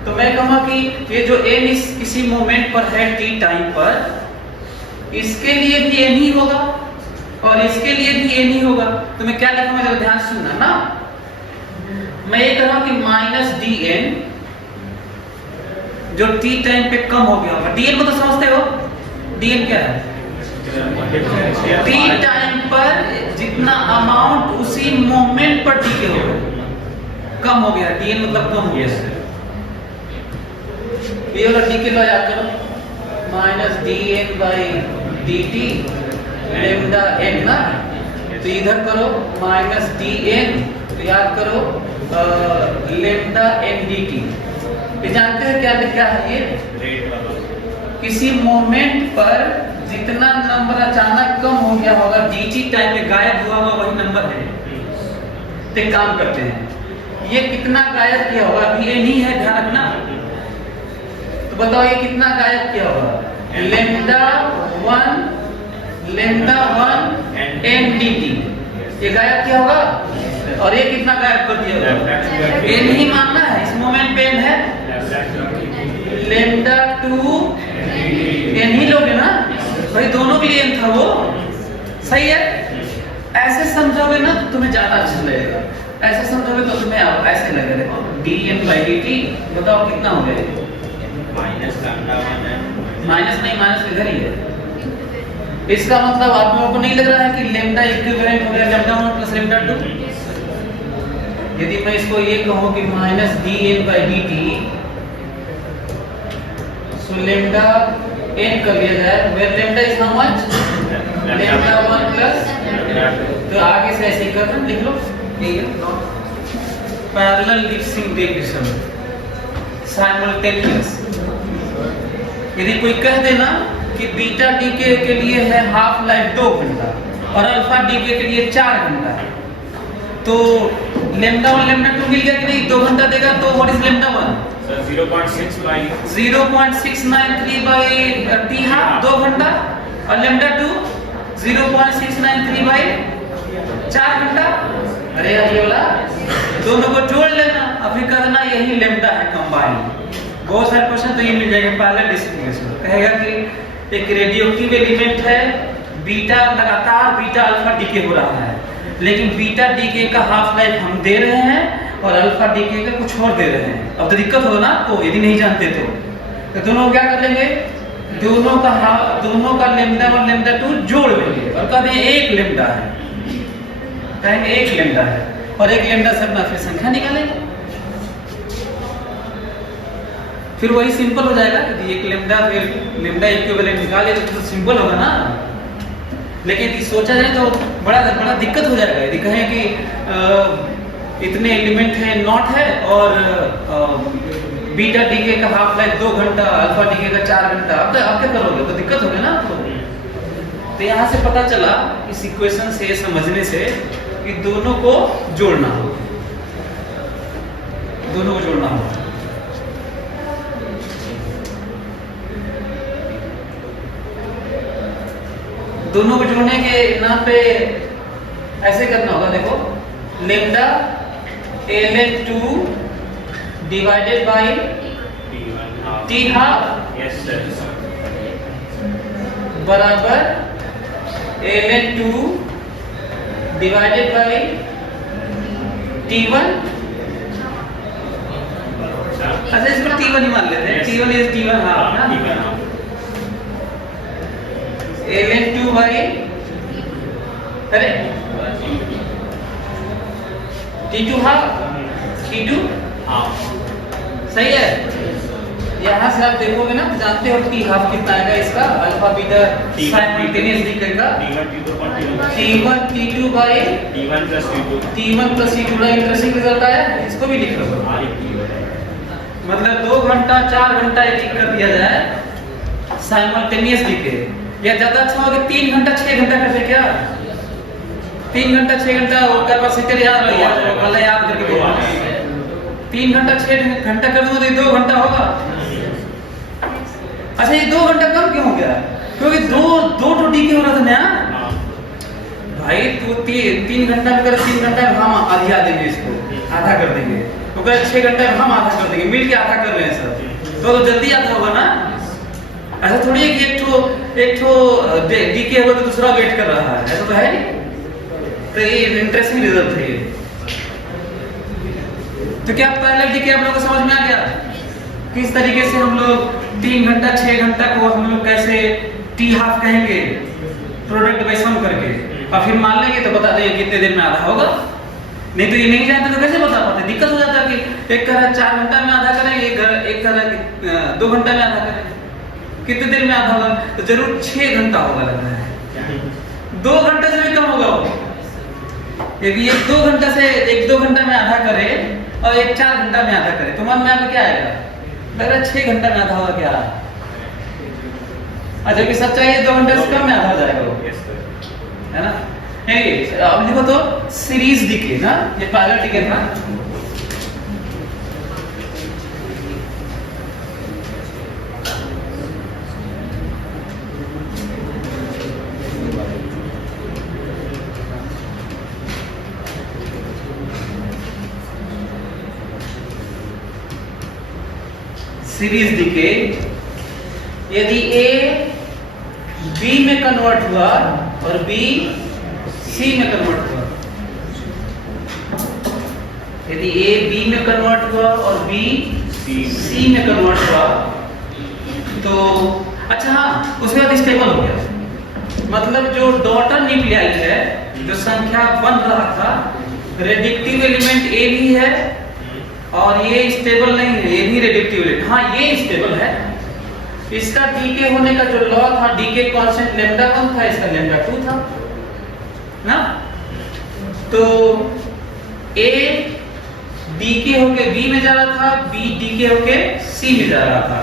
तो मैं कहूँगा कि ये जो n इस किसी मोमेंट पर है t टाइम पर, इसके लिए भी n ही होगा और इसके लिए भी n ही होगा। तो मैं क्या लिखूंगा जरा ध्यान से सुनना ना। मैं ये कह रहा हूँ कि माइनस dn जो t टाइम पे कम हो गया होगा। dn को तो समझते हो, dn क्या है? t टाइम पर जितना अमाउंट उसी मोमेंट पर t के हो कम हो गया, dn मतलब कम हो गया। ये वाला डी के लो याद करो, minus dn by dt lambda n ना। तो इधर करो माइनस dn, तो याद करो लेम्डा n dt। ये जानते हैं क्या है ये? रेट वाला किसी मोमेंट पर जितना नंबर अचानक कम हो गया होगा dt टाइम में गायब हुआ होगा वही नंबर है। तो काम करते हैं, ये कितना गायब किया होगा अभी n ही है, ध्यान रखना। तो बताओ ये कितना गायब किया होगा? लेम्डा 1 n dt ये गायब किया होगा और ये कितना गायब कर दिया होगा? n ही मानना है, इस मोमेंट पे n है। लेम्डा 2 n ही लोगे ना भाई, दोनों के लिए n था वो, सही है। ऐसे समझोगे ना तो तुम्हें ज्यादा अच्छा लगेगा, ऐसे समझोगे तो तुम्हें ऐसे लगेगा। देखो dn by dt बताओ कितना हो गया? माइनस लैम्डा 1 है। माइनस नहीं, माइनस इधर ही है। इसका मतलब आप लोगों को नहीं लग रहा है कि लेम्डा इक्विवेलेंट हो गया लेम्डा 1 प्लस लेम्डा 2? यदि मैं इसको ये कहूं कि minus dn by dt, so lambda n कर लिया जाए, where lambda is how much? Lambda 1 plus. तो आगे से ऐसे कर लिख लो, ये पैरेलल लिप्सिंग रिएक्शन साइमल्टेनियस। यदि कोई कह देना कि बीटा डीके के लिए है हाफ लाइफ 2 घंटा और अल्फा डीके के लिए 4 घंटा, तो लेम्डा 1 लेम्डा 2 मिल गया कि नहीं? 2 घंटा देगा तो what is lambda 1? Sir 0.6 by 0.693 by t half 2 घंटा और लेम्डा 2 0.693 बाई 4 घंटा। अरे यार ये वाला दोनों को जोड़ लेना और फिर करना यही लेम्डा है कंबाइन। बहुत सारे क्वेश्चन तो ये मिल जाएगा पैरेलल डिस्ट्रीब्यूशन। कहेगा कि एक रेडियोएक्टिव एलिमेंट है, बीटा लगातार बीटा अल्फा डीके हो रहा है, लेकिन बीटा डीके का हाफ लाइफ हम दे रहे हैं और अल्फा डीके का कुछ और दे रहे हैं। अब तो दिक्कत होगा ना आपको यदि नहीं जानते तो दोनों क्या कर लेंगे? दोनों का लेम्डा 1 लेम्डा 2 जोड़ लेंगे और कह दें एक लेम्डा है, कहेंगे एक लेम्डा है और एक लेम्डा से अपना फिर संख्या निकालेंगे। फिर वही सिंपल हो जाएगा। यदि एक लेम्डा फिर लेम्डा इक्विवेलेंट निकाले तो सिंपल होगा ना। लेकिन यदि सोचा जाए तो बड़ा दिक्कत हो जाएगा। यदि कहें कि इतने एलिमेंट है नॉट है और बीटा डीके का हाफ लाइफ 2 घंटा, अल्फा डीके का 4 घंटा, अब क्या करोगे? तो दिक्कत होगी ना आपको। तो यहाँ से पता चला इस इक्वेशन से समझने से कि दोनों को जोड़ना होगा, दोनों को जोड़ना होगा। दोनों को जोड़ने के नाम पे ऐसे करना होगा, देखो lambda ln2 divided by t half yes sir बराबर ln2 डिवाइडेड बाय t1। अच्छा इसको t1 ही मान लेते हैं, t1 इज t1 हाफ ना, ln2 बाय, अरे t2 हाफ, t2 हाफ सही है। यहाँ से आप देखोगे ना तो जानते हो t हाफ कितना आएगा इसका, अल्फा बीटा साइमल्टेनियस दिखेगा t1 t2 bye t1 plus t2 बड़ा इंटरेस्टिंग रिजल्ट आया, इसको भी लिख लो। मतलब 2 घंटा 4 घंटा एक कर दिया जाए साइमल्टेनियस दिखे, या ज्यादा अच्छा होगा 3 घंटा 6 घंटा कर दे क्या, 3 घंटा 6 घंटा कैपेसिटर याद रखिए, वाला याद करके दो, 3 घंटा 6 घंटा कर दूंगा तो 2 घंटा होगा। अच्छा ये 2 घंटा कम क्यों हो गया, क्योंकि दो तो डीके हो रहा था ना भाई, तो 3 घंटा में कर 3 घंटा में हम आधा देंगे, इसको आधा कर देंगे, तो कर 6 घंटे में हम आधा कर देंगे, मिल के आधा कर रहे हैं सर, तो जल्दी आधा होगा ना। ऐसा थोड़ी है कि एक ठो डीके होगा तो दूसरा वेट कर रहा है, ऐसा तो है नहीं। तो ये इंटरेस्टिंग रिजल्ट है ये। तो क्या पहले डीके आप लोगों को समझ में आ गया किस तरीके से हम लोग 3 घंटा 6 घंटा को हम लोग कैसे टी हाफ कहेंगे प्रोडक्ट बाय सम करके, और फिर मान लेंगे तो बता देंगे कितने देर में आधा होगा। नहीं तो ये नहीं जानते तो कैसे बता पाते, दिक्कत हो जाता है कि एक कह रहा 4 घंटा में आधा करेंगे, एक कह रहा 2 घंटा में आधा करेंगे, कितने देर में आधा होगा, तो जरूर 6 घंटा होगा लग रहा है, 2 घंटे से भी कम होगा वो। यदि 1-2 घंटा से 1-2 घंटा में आधा करे और 1-4 घंटा में आधा करे तो मन में आपको क्या आएगा, लग रहा है 6 घंटा में आधा होगा क्या, अच्छा कि सच्चाई है 2 घंटे से कम में आधा हो जाएगा वो, है ना। अब देखो तो सीरीज डीके ना, ये पहला डीके था, सीरीज डीके, यदि A B में कन्वर्ट हुआ और B C में कन्वर्ट हुआ, यदि A B में कन्वर्ट हुआ और B C में कन्वर्ट हुआ तो अच्छा हाँ, उसके बाद स्टेबल हो गया, मतलब जो डॉटर न्यूक्लियाई है, जो संख्या बन रहा था, रेडिक्टिव एलिमेंट A भी है और ये स्टेबल नहीं है, ये भी रेडिक्टिव एलिमेंट, हाँ ये स्टेबल है। इसका डीके होने का जो लॉ था, डीके कांस्टेंट लैम्डा 1 था, इसका लैम्डा 2 था ना। तो A डीके होके B में जा रहा था, B डीके होके C में जा रहा था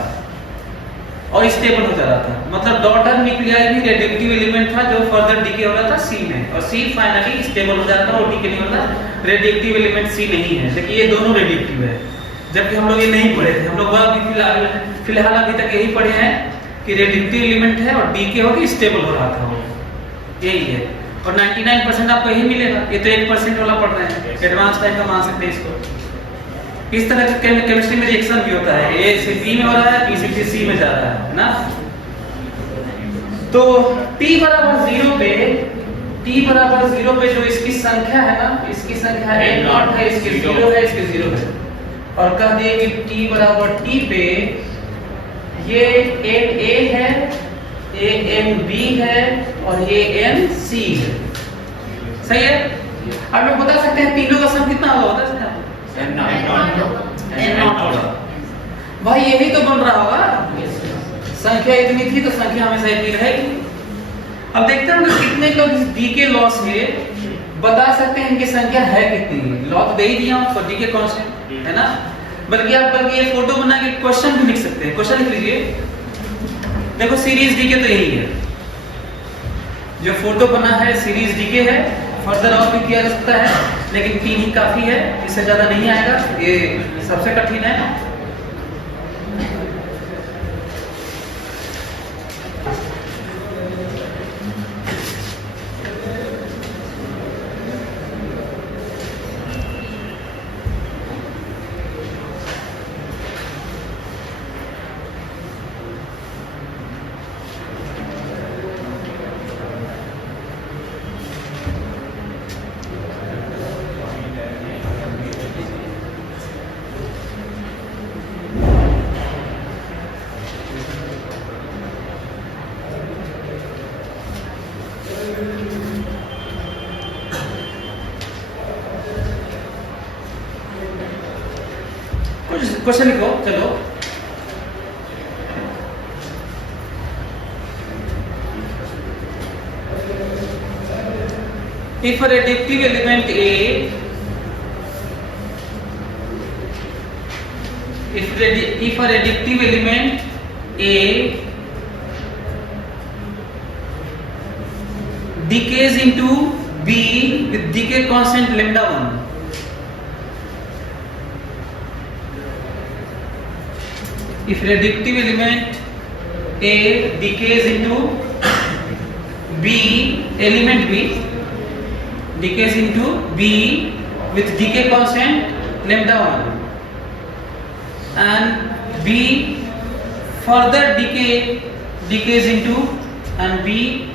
और स्टेबल हो जा रहा था, मतलब डॉटर न्यूक्लियाई भी रेडिक्टिव एलिमेंट था जो फर्दर डीके हो रहा था C में, और C फाइनली स्टेबल हो जाता था और डीके नहीं होता, रेडिक्टिव एलिमेंट C नहीं है। देखिए ये दोनों रेडिक्टिव है, जबकि हम लोग ये नहीं पढ़े थे, हम लोग फिलहाल अभी तक यही पढ़े हैं कि रेडिक्टिव एलिमेंट है और डीके होके स्टेबल हो रहा था, यही है। और 99% आपको यही मिलेगा, ये तो 1% वाला पढ़ रहे हैं, एडवांस टाइप का मान सकते हैं इसको। इस तरह का केमिस्ट्री में रिएक्शन भी होता है, A से B में हो रहा है, B से C में जा रहा है ना। तो t बराबर 0 पे जो इसकी संख्या है ना, इसकी संख्या n0 है, इसके 0 है, इसके 0 है, और कह दिए कि t बराबर t पे ये na है, ये nb है और ये nc है, सही है। आप लोग बता सकते हैं तीनों का सम कितना होगा, बता सकते हैं n0 भाई, यही तो बन रहा होगा, संख्या इतनी थी तो संख्या हमेशा इतनी रहेगी। अब देखते हैं कि कितने लोग इस डीके लॉ से बता सकते हैं इनकी संख्या है कितनी, लॉ तो दे ही दिया हूं, डीके कांस्टेंट है ना। बल्कि आप ये फोटो बना के क्वेश्चन भी लिख सकते हैं, क्वेश्चन लिख लीजिए, देखो सीरीज डीके तो यही है, जो फोटो बना है सीरीज डीके है, फर्दर और भी किया जा सकता है, लेकिन 3 ही काफी है, इससे ज्यादा नहीं आएगा, ये सबसे कठिन है। क्वेश्चन लिखो चलो। If a reductive element A, if a reductive element A decays into B with decay constant lambda 1, if reductive element A decays into B, element B decays into B with decay constant lambda 1, and B further decays into, and B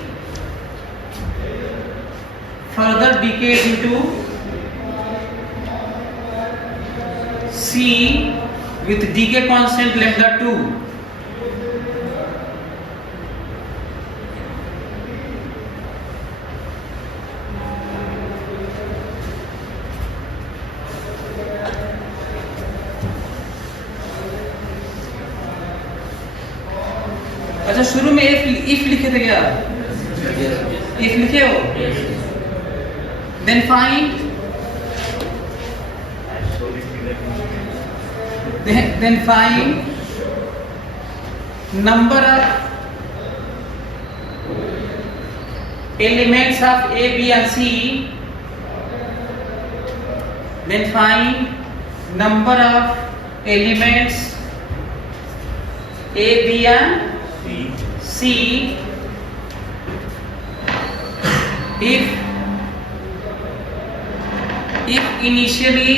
further decays into C with decay constant lambda 2. अच्छा, शुरू में if लिखे थे क्या? if लिखे हो? Then find number of elements of A, B and C. Then find number of elements A, B and C if initially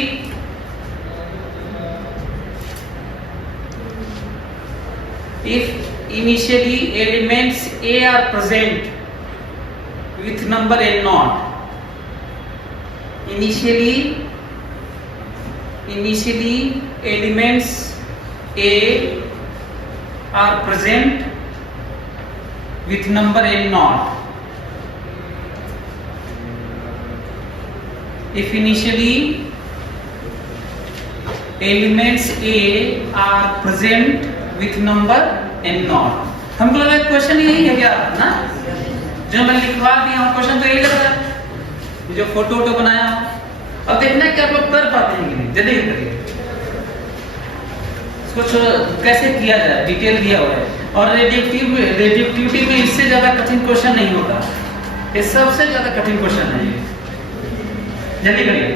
elements A are present with number n naught. Initially elements A are present with number n naught. If initially elements A are present with number n naught. हमको लग रहा है question यही है क्या ना, जो मैं लिखवा दिया हूँ क्वेश्चन तो यही लग रहा है, जो फोटो बनाया हूँ। अब देखना है कि आप लोग कर पाते हैं कि नहीं, जल्दी करिए इसको कैसे किया जाए, डिटेल दिया हुआ है। और रेडियोएक्टिविटी में इससे ज्यादा कठिन क्वेश्चन नहीं होता, ये सबसे ज्यादा कठिन क्वेश्चन है ये। जल्दी करिए।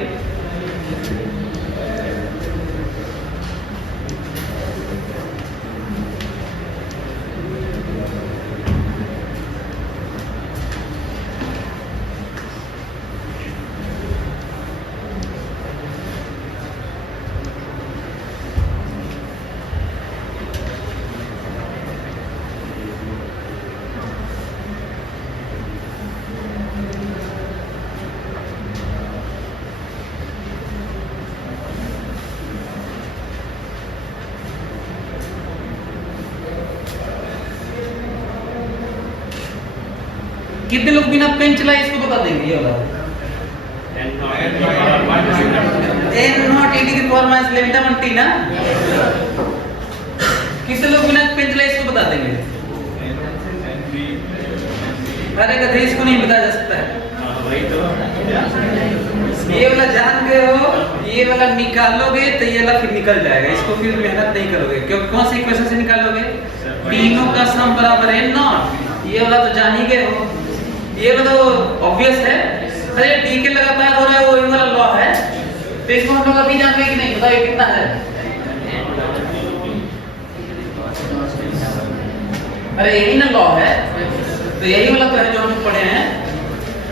कितने लोग बिना पेन चलाए इसको बता देंगे? ये वाला n नॉट e की पावर माइनस लैम्डा 1t ना। कितने लोग बिना पेन चलाए इसको बता देंगे? अरे कभी इसको नहीं बताया जा सकता है। ये वाला जान गए हो, ये वाला निकालोगे तो ये वाला फिर निकल जाएगा, इसको फिर मेहनत नहीं करोगे क्योंकि कौन सी इक्वेशन से निकालोगे? तीनों का सम बराबर n नॉट। ये वाला तो जान ही गए हो, ये वाला तो ऑब्वियस है। अरे डी के लगातार हो रहा है, वो ये वाला लॉ है, तो इसको हम लोग अभी जान गए कि नहीं? बताइए कितना है? अरे यही ना लॉ है, तो यही वाला तो है जो हम पढ़े हैं।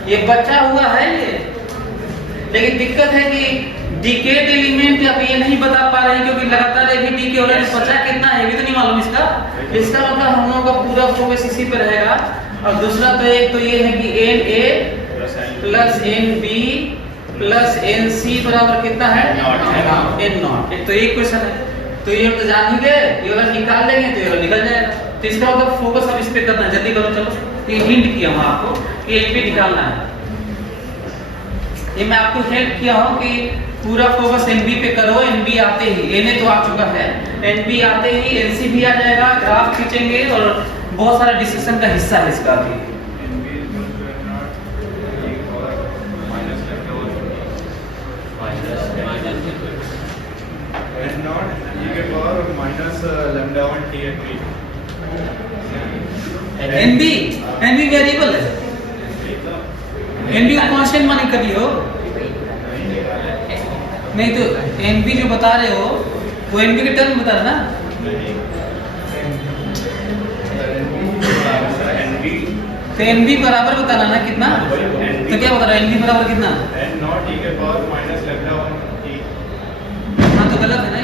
ये बचा हुआ है ये, लेकिन दिक्कत है कि डिकेड एलिमेंट अब ये नहीं बता पा रहे हैं क्योंकि लगातार ये भी डीके हो रहा है। बचा कितना है ये भी तो नहीं मालूम इसका मतलब हम लोगों का पूरा फोकस इसी पर रहेगा। और दूसरा तो एक तो ये है कि N A plus N B plus N C बराबर कितना है? N naught. एक तो एक क्वेश्चन है, तो ये हम तो जान ही गए, ये वाला निकाल लेंगे तो ये वाला निकल जाएगा। तो इसका मतलब फोकस अब इस पे करना है। जल्दी करो चलो, ये हिंट किया हूं आपको कि एक पे निकालना है। ये मैं आपको हेल्प किया हूं कि पूरा फोकस एनबी पे करो। एनबी आते ही, एनए तो आ चुका है, एनबी आते ही एनसी भी आ जाएगा, ग्राफ खींचेंगे और बहुत सारा डिस्कशन का हिस्सा है इसका भी। एनबी एनबी वेरिएबल है, एनबी को कांस्टेंट मान कर लियो। नहीं तो एनबी जो बता रहे हो वो एनबी के टर्म बता रहे ना। तो एनबी बराबर बताना ना कितना, तो क्या बता रहा है एनबी बराबर कितना? हाँ तो गलत है ना,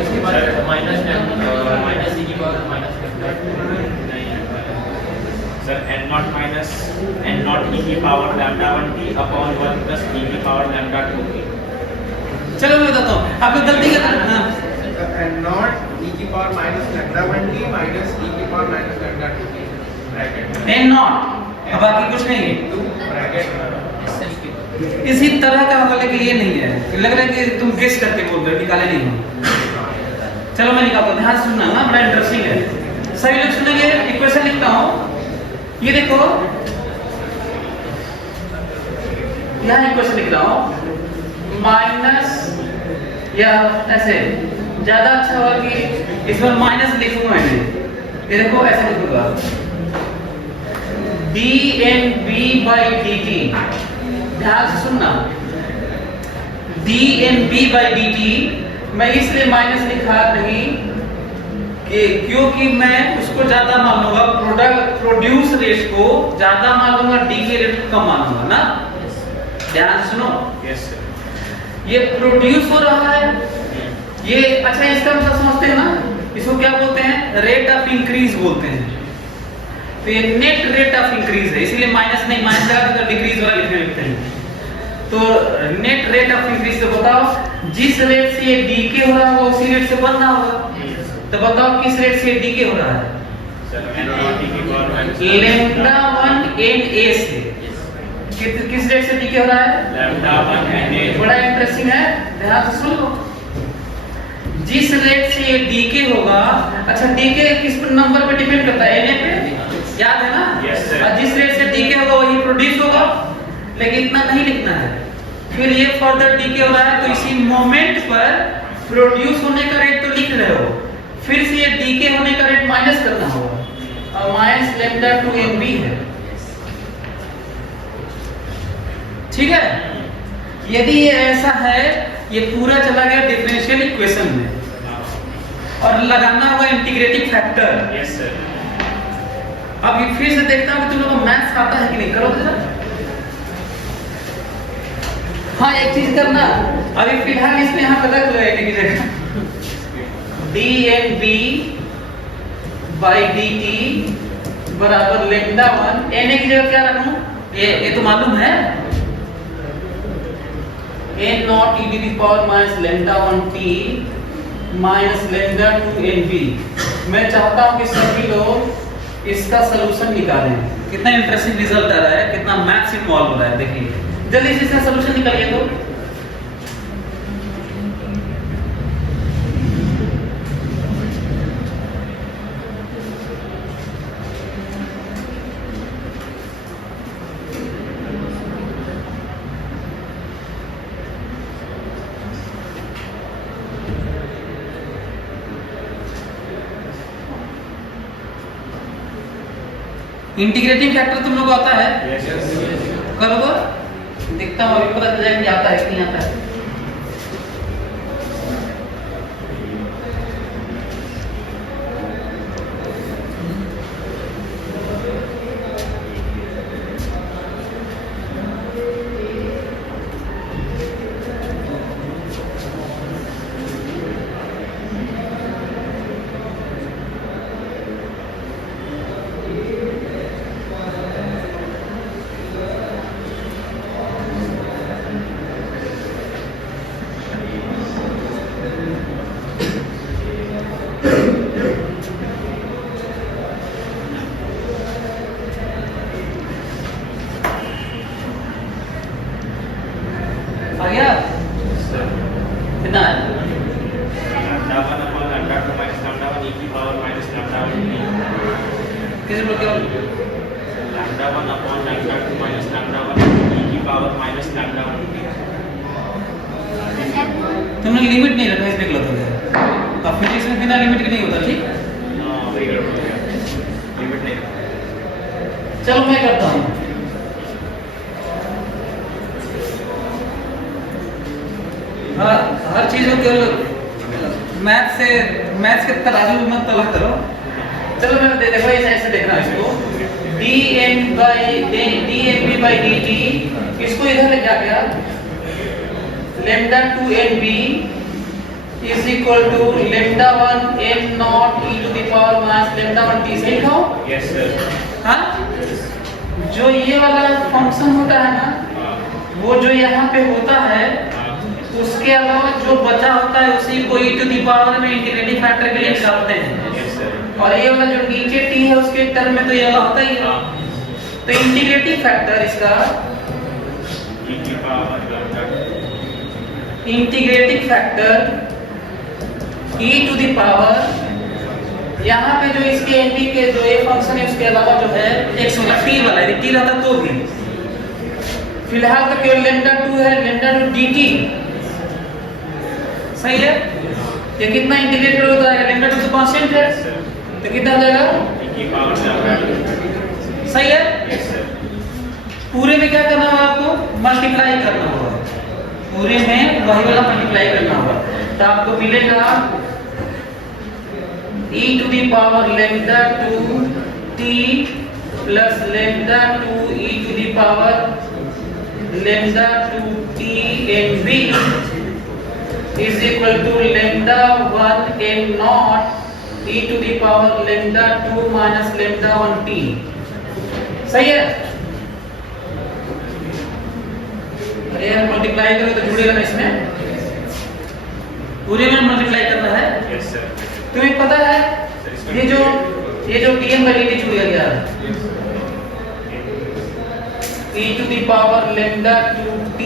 उसके बाद माइनस ई की power minus sir n naught minus n naught e की power lambda 1 t upon 1 plus e की पावर लैम्डा 2 t। चलो मैं बताता हूँ आपको गलती कर हाँ n नॉट e की power minus lambda 1 t minus e की power minus lambda 2 t bracket N naught, अब बाकी कुछ नहीं है। ब्रैकेट इसी तरह का होगा लेकिन ये नहीं है, लग रहा है कि तुम गेस करके बोल रहे हो, निकाले नहीं हो। चलो मैं निकालता हूँ, ध्यान से सुनना ना, बड़ा इंटरेस्टिंग है। सभी लोग सुनेंगे, इक्वेशन लिखता हूँ। ये देखो यहाँ इक्वेशन लिख रहा हूँ, माइनस या ऐसे ज्यादा अच्छा होगा कि इसमें माइनस लिखूंगा मैंने। ये देखो ऐसे लिखूंगा dnb by dt, ध्यान से सुनना, dnb by dt मैं इसलिए माइनस लिखा नहीं कि क्योंकि मैं उसको ज्यादा मान लूंगा, प्रोड्यूस रेट को ज्यादा मान लूंगा, डी के रेट को कम मान लूंगा ना। ध्यान सुनो, यस सर। ये प्रोड्यूस हो रहा है, ये अच्छा इसका मतलब समझते हैं ना, इसको क्या बोलते हैं? रेट ऑफ इंक्रीज बोलते हैं। तो ये नेट रेट ऑफ इंक्रीज है, इसीलिए माइनस नहीं, माइनस लगा तो डिक्रीज वाला लिखते हैं। तो नेट रेट ऑफ इंक्रीज, तो बताओ जिस रेट से ये डीके हो रहा है वो उसी रेट से बढ़ रहा होगा, तो बताओ किस रेट से डीके हो रहा है? सर n नॉट e की पावर माइनस लैम्डा 1 na से किस रेट से डीके हो रहा है? Lambda 1 na। बड़ा इंटरेस्टिंग है, ध्यान से सुन लो। जिस रेट से ये डीके होगा, अच्छा डीके किस नंबर पे डिपेंड करता है? na पे, याद है ना? Yes, sir। और जिस रेट से डीके होगा वही प्रोड्यूस होगा, लेकिन इतना नहीं लिखना है। फिर ये फर्दर डीके हो रहा है, तो इसी मोमेंट पर प्रोड्यूस होने का रेट तो लिख रहे हो, फिर से ये डीके होने का रेट माइनस करना होगा, और माइनस लैम्डा 2 nb है, ठीक है। यदि ये ऐसा है, ये पूरा चला गया डिफरेंशियल इक्वेशन में, और लगाना होगा इंटीग्रेटिंग फैक्टर। Yes sir. अब ये फिर से देखता हूं कि तुम लोगों को मैथ्स आता है कि नहीं, करो जरा। हाँ एक चीज करना, अभी फिलहाल इसमें यहाँ पे रख लो एक की जगह dnb by dt बराबर लैम्डा 1 na की जगह क्या रखूं? ये तो मालूम है, n naught e to the power minus lambda 1 t minus lambda 2 nb। मैं चाहता हूं कि सभी लोग इसका सलूशन निकालें। कितना इंटरेस्टिंग रिजल्ट आ रहा है, कितना मैथ्स इन्वॉल्व हो रहा है, देखिए जल्दी से इसका सलूशन निकालिए। तो इंटीग्रेटिंग फैक्टर तुम लोग को आता है? Yes sir. करो तो देखता हूँ, अभी पता चल जाएगा कि आता है कि नहीं आता है। upon lambda 2 minus lambda 1 e की पावर माइनस lambda 1 तुमने लिमिट नहीं रखा, इसमें गलत हो गया। अब फिजिक्स में बिना लिमिट के नहीं होता, ठीक? वही गड़बड़ हो गया, लिमिट नहीं रखा। चलो मैं करता हूँ। हर चीज को केवल मैथ्स के तराजू में मत तला करो। चलो मैं देखो ऐसे देखना है इसको, dnb by dt, इसको इधर ले जाके lambda 2 nb is equal to lambda 1 n naught e to the power minus lambda 1 t, सही कहो? Yes sir. हाँ, जो ये वाला फंक्शन होता है ना, वो जो यहाँ पे होता है, उसके अलावा जो बचा होता है उसी को e to the power में इंटीग्रेटिंग फैक्टर के लिए निकालते हैं। Yes sir. और ये वाला जो नीचे t है उसके टर्म में तो ये वाला होता ही है। तो इंटीग्रेटिंग फैक्टर इसका, e की power lambda integrating factor e to the power, यहाँ पे जो इसके nb के जो ये फंक्शन है उसके अलावा जो है x वाला t वाला, यदि t रहता तो भी, फिलहाल तो केवल lambda 2 है, lambda 2 dt, सही है? ये कितना इंटीग्रेट होता है? lambda 2 तो कांस्टेंट है, तो कितना आ जाएगा? e की पावर lambda, सही है? Yes sir. पूरे में क्या करना होगा आपको? मल्टीप्लाई करना होगा, पूरे में वही वाला मल्टीप्लाई करना होगा। तो आपको मिलेगा e to the power lambda 2 t plus lambda 2 e to the power lambda 2 t nb is equal to lambda 1 n naught e to the power lambda 2 minus lambda 1 t, सही है? अरे यार मल्टीप्लाई करो तो जुड़ेगा ना, इसमें पूरे में मल्टीप्लाई करना है। Yes sir. तुम्हें पता है ये जो dn by dt जुड़ गया e to the power lambda 2 t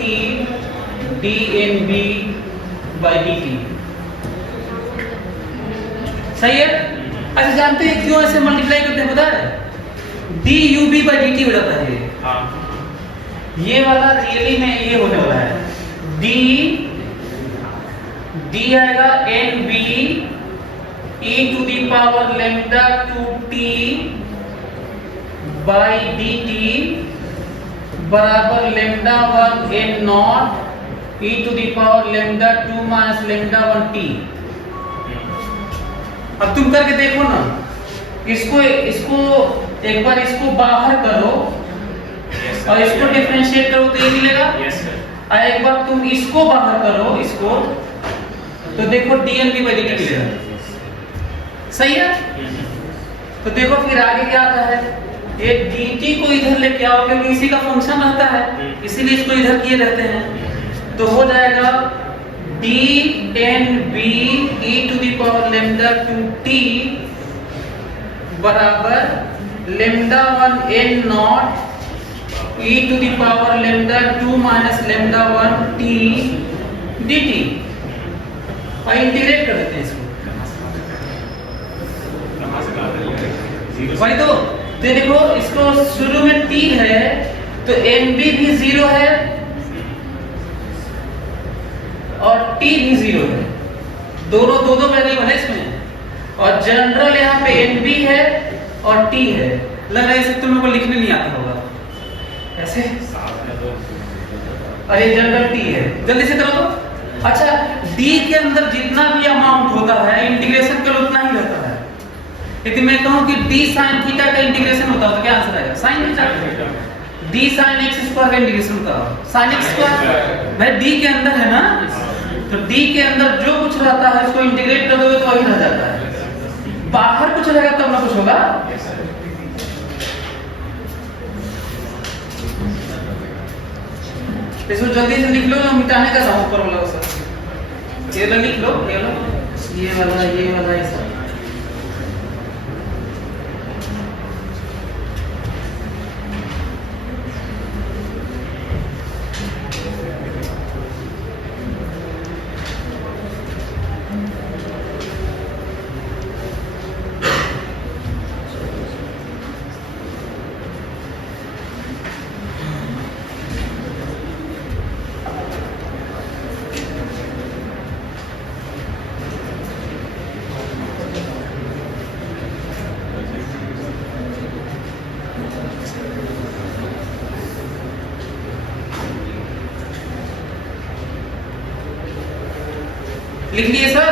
dnb by dt, सही है? अच्छा, जानते हैं क्यों ऐसे मल्टीप्लाई करते हैं? पता है? dub by dt हो जाता है ये। हाँ, ये वाला रियली में ये होने वाला है, d आएगा nb e to the power lambda 2t by dt बराबर lambda 1 n naught e to the power lambda 2 minus lambda 1 t। अब तुम करके देखो ना, इसको एक बार इसको बाहर करो और इसको डिफरेंशिएट करो तो ये मिलेगा। Yes sir. और एक बार तुम इसको बाहर करो, इसको, तो देखो dnb by dt मिलेगा, सही है? तो देखो फिर आगे क्या आता है, ये dt को इधर लेके आओ क्योंकि इसी का फंक्शन रहता है, इसीलिए इसको इधर किए रहते हैं। तो हो जाएगा dnb e to the power lambda 2t बराबर lambda 1 n naught e to the power lambda 2 minus lambda 1 t dt। और इंटीग्रेट कर देते हैं इसको, कहाँ से कहाँ तक जीरो वही तो देखो, इसको शुरू में t है तो nb भी 0 है और t भी 0 है, दोनों दो वेरिएबल है इसमें, और जनरल यहाँ पे nb है और t है। लग रहा है इसे तुम लोग को लिखने नहीं आता होगा ऐसे, साथ में दो और ये जनरल t है, जल्दी से करो तो। अच्छा, d के अंदर जितना भी अमाउंट होता है इंटीग्रेशन केवल उतना ही रहता है। यदि मैं कहूं कि d sin थीटा का इंटीग्रेशन होता है तो क्या आंसर आएगा? sin theta. d sin x square का इंटीग्रेशन होता है sin x स्क्वायर, भाई d के अंदर है ना, तो d के अंदर जो कुछ रहता है उसको इंटीग्रेट कर दोगे तो वही रह जाता है, बाहर कुछ रहेगा तब ना कुछ होगा। इसको जल्दी से लिख लो, मिटाने का था ऊपर वाला सर, ये वाला लिख लो, ये वाला ऐसा। लिख लिए सर?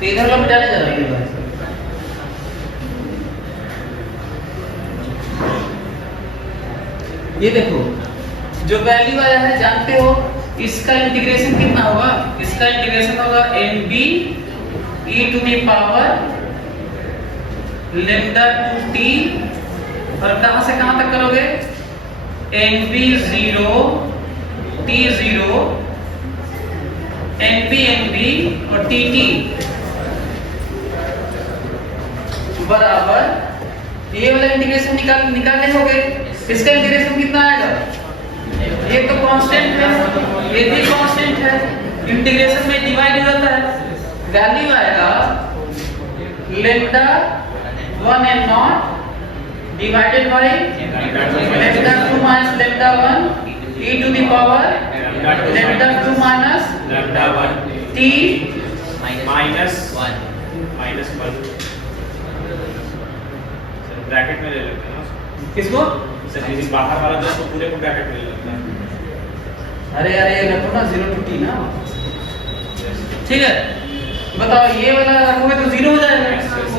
तो इधर लोग मिटाने जा रहे हैं। ये देखो जो वैल्यू आया है जानते हो, इसका इंटीग्रेशन कितना होगा? इसका इंटीग्रेशन होगा nb e to the power lambda 2t, और कहां से कहां तक करोगे? nb 0 t 0 nb और tt बराबर ये वाला इंटीग्रेशन निकालने होंगे। इसका इंटीग्रेशन कितना आएगा? ये तो कांस्टेंट है, ये भी कांस्टेंट है, इंटीग्रेशन में डिवाइड हो जाता है। वैल्यू आएगा lambda 1 and naught divided by lambda 2 minus lambda 1 e to the power lambda 2 minus lambda 1 t minus 1 bracket में ले लेते हैं ना किसको? सर इस बाहर वाला जो उसको पूरे को ब्रैकेट में ले लेते हैं। अरे ये रखो ना 0 to t ना, ठीक है। बताओ ये वाला रखोगे तो 0 हो जाएगा,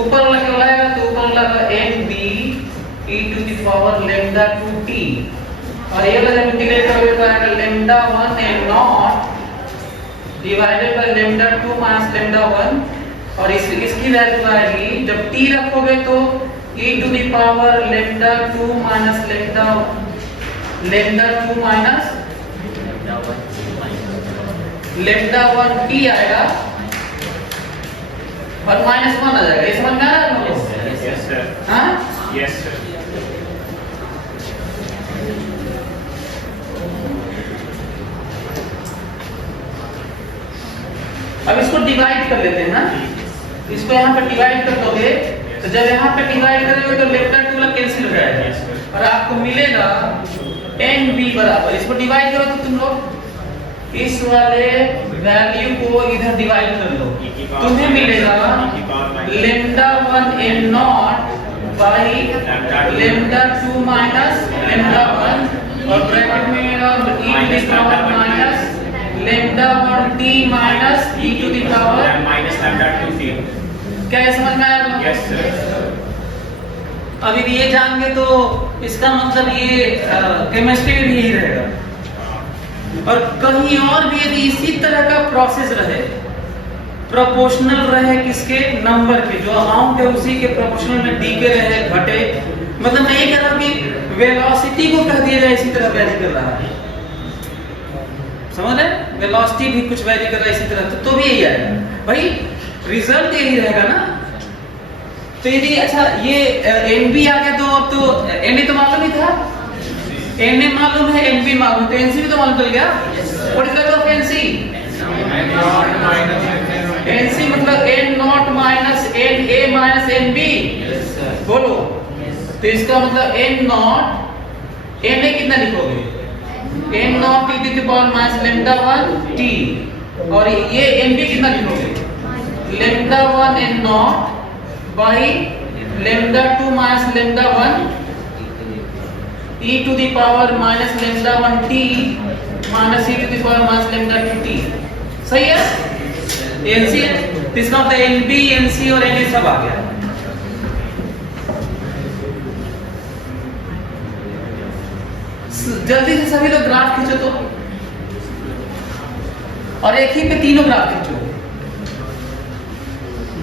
ऊपर वाला क्या आएगा? तो ऊपर वाला nb e to the power lambda 2t, और ये वाला जब इंटीग्रेट करोगे तो आएगा lambda 1 and naught divided by lambda 2 minus lambda 1, और इसकी वैल्यू आएगी जब t रखोगे तो e to the power lambda 2 minus lambda 2 minus lambda 1 t आएगा और माइनस 1 आ जाएगा। ये समझ में आ रहा है आपको? यस सर, हाँ यस सर। अब इसको डिवाइड कर लेते हैं ना, इसको यहाँ पे डिवाइड कर दोगे तो जब यहाँ पे डिवाइड करोगे तो lambda 2 वाला कैंसिल हो जाएगा और आपको मिलेगा nb बराबर, इसको डिवाइड करो तो तुम लोग इस वाले वैल्यू को इधर डिवाइड कर लो, तुम्हें मिलेगा lambda 1 and naught by lambda 2 minus lambda 1, और ब्रैकेट में e to the power minus lambda 1 t minus e to the power minus lambda 2t। क्या ये समझ में आया? Yes sir. अभी ये जान गए तो इसका मतलब ये केमिस्ट्री भी यही रहेगा, और कहीं और भी यदि इसी तरह का प्रोसेस रहे, प्रोपोर्शनल रहे किसके? नंबर के, जो अमाउंट है उसी के प्रोपोर्शनल में डीके रहे घटे, मतलब मैं ये कह रहा हूं कि वेलोसिटी को कह दिया जाए इसी तरह वैरी कर रहा है, समझ रहे? वेलोसिटी भी कुछ वैरी कर रहा है इसी तरह, तो भी यही आएगा भाई, रिजल्ट यही रहेगा ना। तो यदि अच्छा ये nb आ गया तो na तो मालूम ही था, na मालूम है, nb मालूम, तो nc भी तो मालूम चल गया। What is the value of nc? nc मतलब n naught minus na minus nb, बोलो। तो इसका मतलब n नॉट, na कितना लिखोगे? n naught e to the power minus lambda 1 t, और ये nb कितना लिखोगे? lambda 1 n not by lambda 2 minus lambda 1 e to the power minus lambda 1 t minus e to the power minus lambda 2 t। सही है? nc है, तो इसका मतलब nb nc और na सब आ गया। जल्दी से सभी लोग ग्राफ खींचो तो, और एक ही पे तीनों ग्राफ खींचो,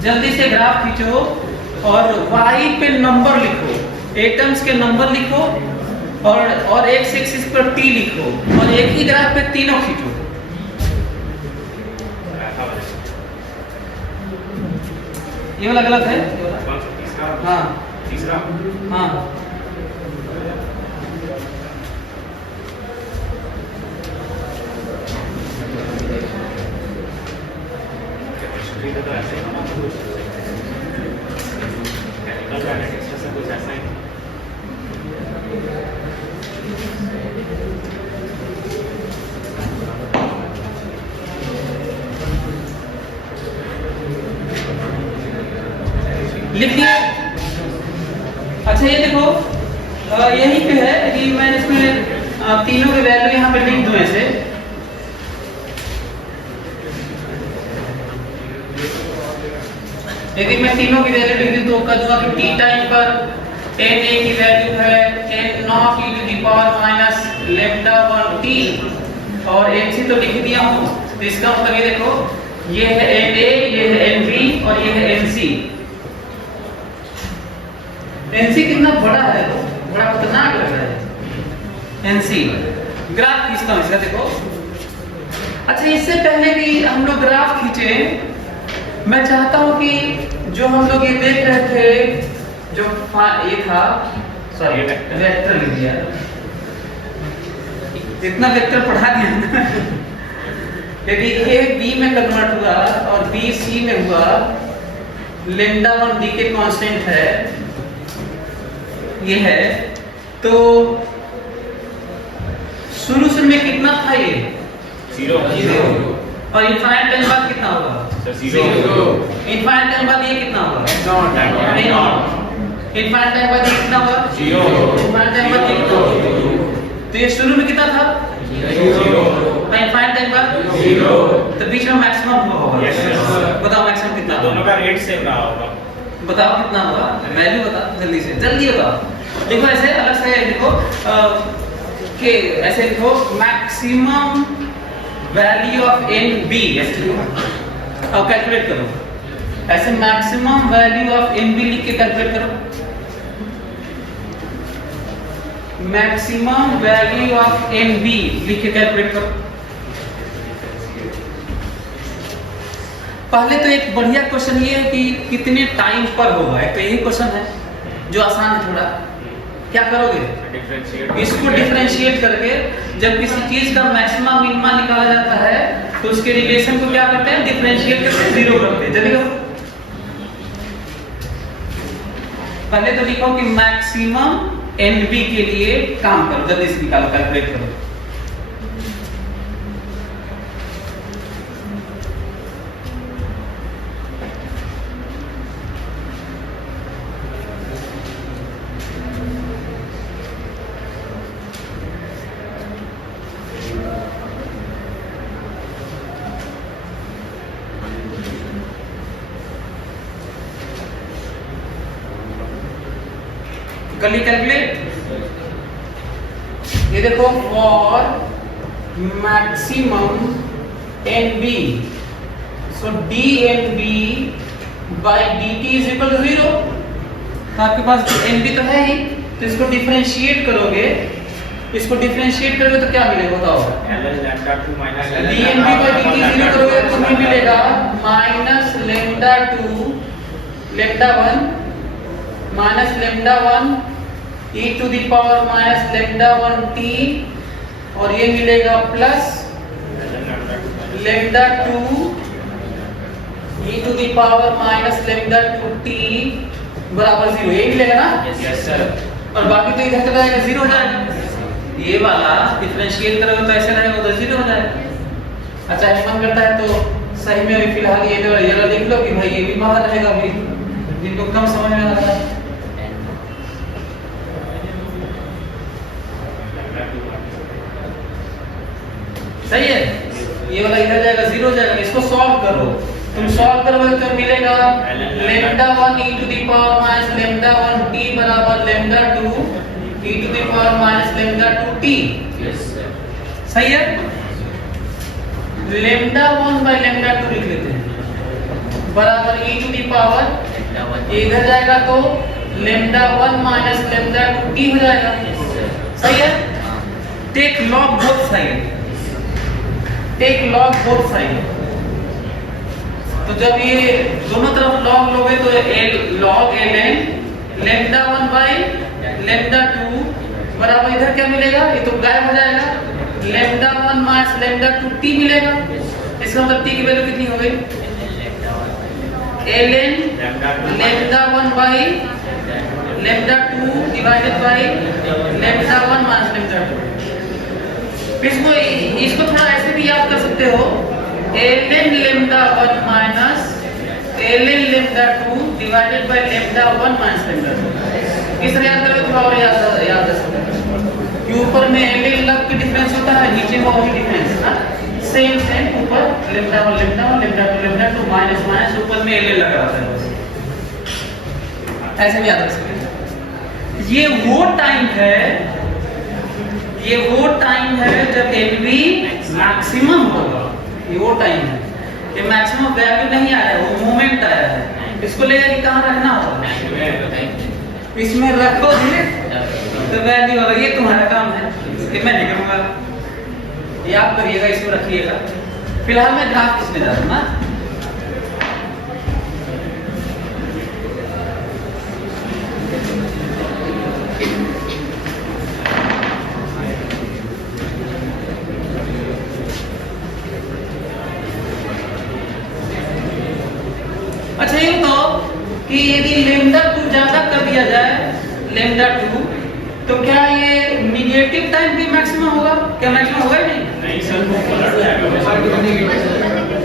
जल्दी से ग्राफ खींचो, और y पे नंबर लिखो, एटम्स के नंबर लिखो, और x एक्सिस पर t लिखो, और एक ही ग्राफ पे तीनों खींचो। ये वाला गलत है? हाँ तीसरा हाँ तो ऐसे ही ना केमिकल काइनेटिक्स से कुछ ऐसा ही। लिख दिया। अच्छा ये देखो यहीं पे है कि मैं इसमें तीनों के वैल्यू यहाँ पे लिख दूं ऐसे। यदि मैं तीनों की वैल्यू लिख दूं तो कह दूंगा कि t टाइम पर n a की वैल्यू है n naught e to the power minus lambda 1 t और n c तो लिख दिया हूं। तो इसका मतलब ये देखो, ये है n a, ये है n b और ये है n c। n c कितना बड़ा है, तो बड़ा खतरनाक लग रहा है n c। ग्राफ खींचता हूं इसका, देखो। अच्छा, इससे पहले कि हम लोग ग्राफ खींचे, मैं चाहता हूं कि जो हम लोग ये देख रहे थे, जो ये था, सॉरी वेक्टर लिख दिया, इतना वेक्टर पढ़ा दिया यदि a b में कन्वर्ट हुआ और b c में हुआ, लैम्डा 1 d के कांस्टेंट है, ये है, तो शुरू में कितना था ये? 0 और इनफाइनाइट टाइम बाद कितना होगा? 0 इनफाइनाइट टाइम बाद ये कितना होगा? नॉट इनफाइनाइट टाइम बाद ये कितना होगा? 0 इनफाइनाइट टाइम बाद ये कितना होगा? तो ये शुरू में कितना था? 0 और इनफाइनाइट टाइम बाद 0। तो बीच में मैक्सिमम होगा। Yes, sir. बताओ मैक्सिमम कितना? दोनों का रेट सेम रहा होगा। बताओ कितना होगा? वैल्यू बताओ जल्दी से, जल्दी बताओ। देखो ऐसे अलग से देखो कि ऐसे लिखो maximum value of N B, ऐसे लिखो और कैलकुलेट करो। ऐसे maximum value of N B लिख के कैलकुलेट करो। Maximum value of N B लिख के कैलकुलेट करो। पहले तो एक बढ़िया क्वेश्चन ये है कि कितने टाइम पर होगा, एक तो यही क्वेश्चन है जो आसान है थोड़ा। क्या करोगे? इसको डिफरेंशिएट करके जब किसी चीज का मैक्सिमम मिनिमा निकाला जाता है तो उसके रिलेशन को क्या करते हैं? डिफरेंशिएट करके जीरो करते हैं। जल्दी करो। पहले तो लिखो कि मैक्सिमम एनबी के लिए काम करो, जल्दी से निकालो, कैलकुलेट करो। कर ली कैलकुलेट? ये देखो for maximum N B, so D N B by D T is equal to 0। तो आपके पास एन बी तो है ही, तो इसको डिफरेंशिएट करोगे, इसको डिफरेंशिएट करोगे तो क्या मिलेगा बताओ? D N B by D T 0 करोगे तो तुम्हें मिलेगा minus lambda 2 lambda 1 minus lambda 1 e to the power minus lambda 1 t, और ये मिलेगा plus lambda 2 e to the power minus lambda 2 t बराबर 0। ये मिलेगा ना? Yes sir. और बाकी तो इधर चला जाएगा, 0 हो जाएगा। ये वाला डिफरेंशिएट करोगे तो ऐसे रहेगा, तो 0 हो जाएगा। अच्छा, मन करता है तो सही में अभी फिलहाल ये वाला लिख लो कि भाई ये भी बाहर रहेगा, अभी जिनको कम समझ में आता है। सही है, ये वाला इधर जाएगा, 0 हो जाएगा। इसको सॉल्व करो, तुम सॉल्व करोगे तो मिलेगा lambda 1 e to the power minus lambda 1 t बराबर lambda 2 e to the power minus lambda 2 t। सही है, लैम्डा 1 बाय लैम्डा 2 लिख लेते हैं बराबर e टू द पावर, इधर जाएगा तो लैम्डा 1 माइनस लैम्डा 2 t हो जाएगा। सही है, take log both side, take log both side. तो जब ये दोनों तरफ लॉग लोगे तो log ln lambda 1 by lambda 2 बराबर इधर क्या मिलेगा? ये तो गायब हो जाएगा, लैम्डा 1 माइनस लैम्डा 2 t मिलेगा। इसका मतलब t की वैल्यू कितनी हो गई? ln lambda 1 by lambda 2 divided by lambda 1 minus lambda 2। इसको थोड़ा ऐसे भी याद कर सकते हो, ln lambda 1 minus ln lambda 2 divided by lambda 1 minus lambda 2। इस तरह याद करोगे तो और याद कर सकते हो कि ऊपर में ln लग के डिफरेंस होता है, नीचे में वही डिफरेंस है, सेम ऊपर lambda 1 lambda 1 lambda 2 lambda 2 minus minus ऊपर में ln लगा रहता है। ऐसे भी याद रख सकते हैं। ये वो टाइम है जब NV मैक्सिमम होगा। ये वो टाइम है, ये मैक्सिमम वैल्यू नहीं आया है, वो मोमेंट आया है। इसको लेकर के कहाँ रखना होगा? इसमें रखोगे तो वैल्यू होगा। ये तुम्हारा काम है, ये मैं नहीं करूँगा, ये आप करिएगा, इसको रखिएगा। फिलहाल मैं ग्राफ खींचने जा रहा हूँ ना। अच्छा ये बताओ कि यदि लेमडा 2 ज्यादा कर दिया जाए, लेमडा 2, तो क्या ये निगेटिव टाइम भी मैक्सिमम होगा? क्या मैक्सिमम होगा ही नहीं सर, वो पलट जाएगा।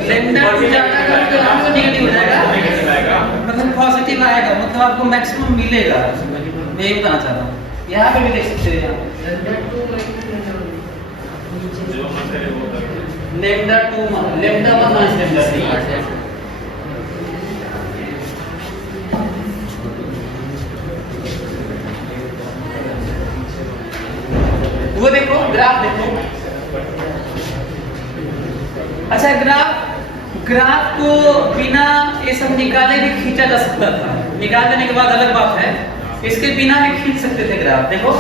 लेमडा 2 ज्यादा कर तो आपको नेगेटिव हो जाएगा, नेगेटिव आएगा, मतलब पॉजिटिव आएगा, मतलब आपको मैक्सिमम मिलेगा। मैं ये बताना चाह रहा हूँ। यहाँ पे भी देख सकते हैं, जो मन करे वो करो। Lambda 2 lambda 1 minus lambda 3। वो देखो, ग्राफ देखो। अच्छा, ग्राफ को बिना ये सब निकाले भी खींचा जा सकता था। निकाल देने के बाद अलग बात है, इसके बिना भी खींच सकते थे ग्राफ। देखो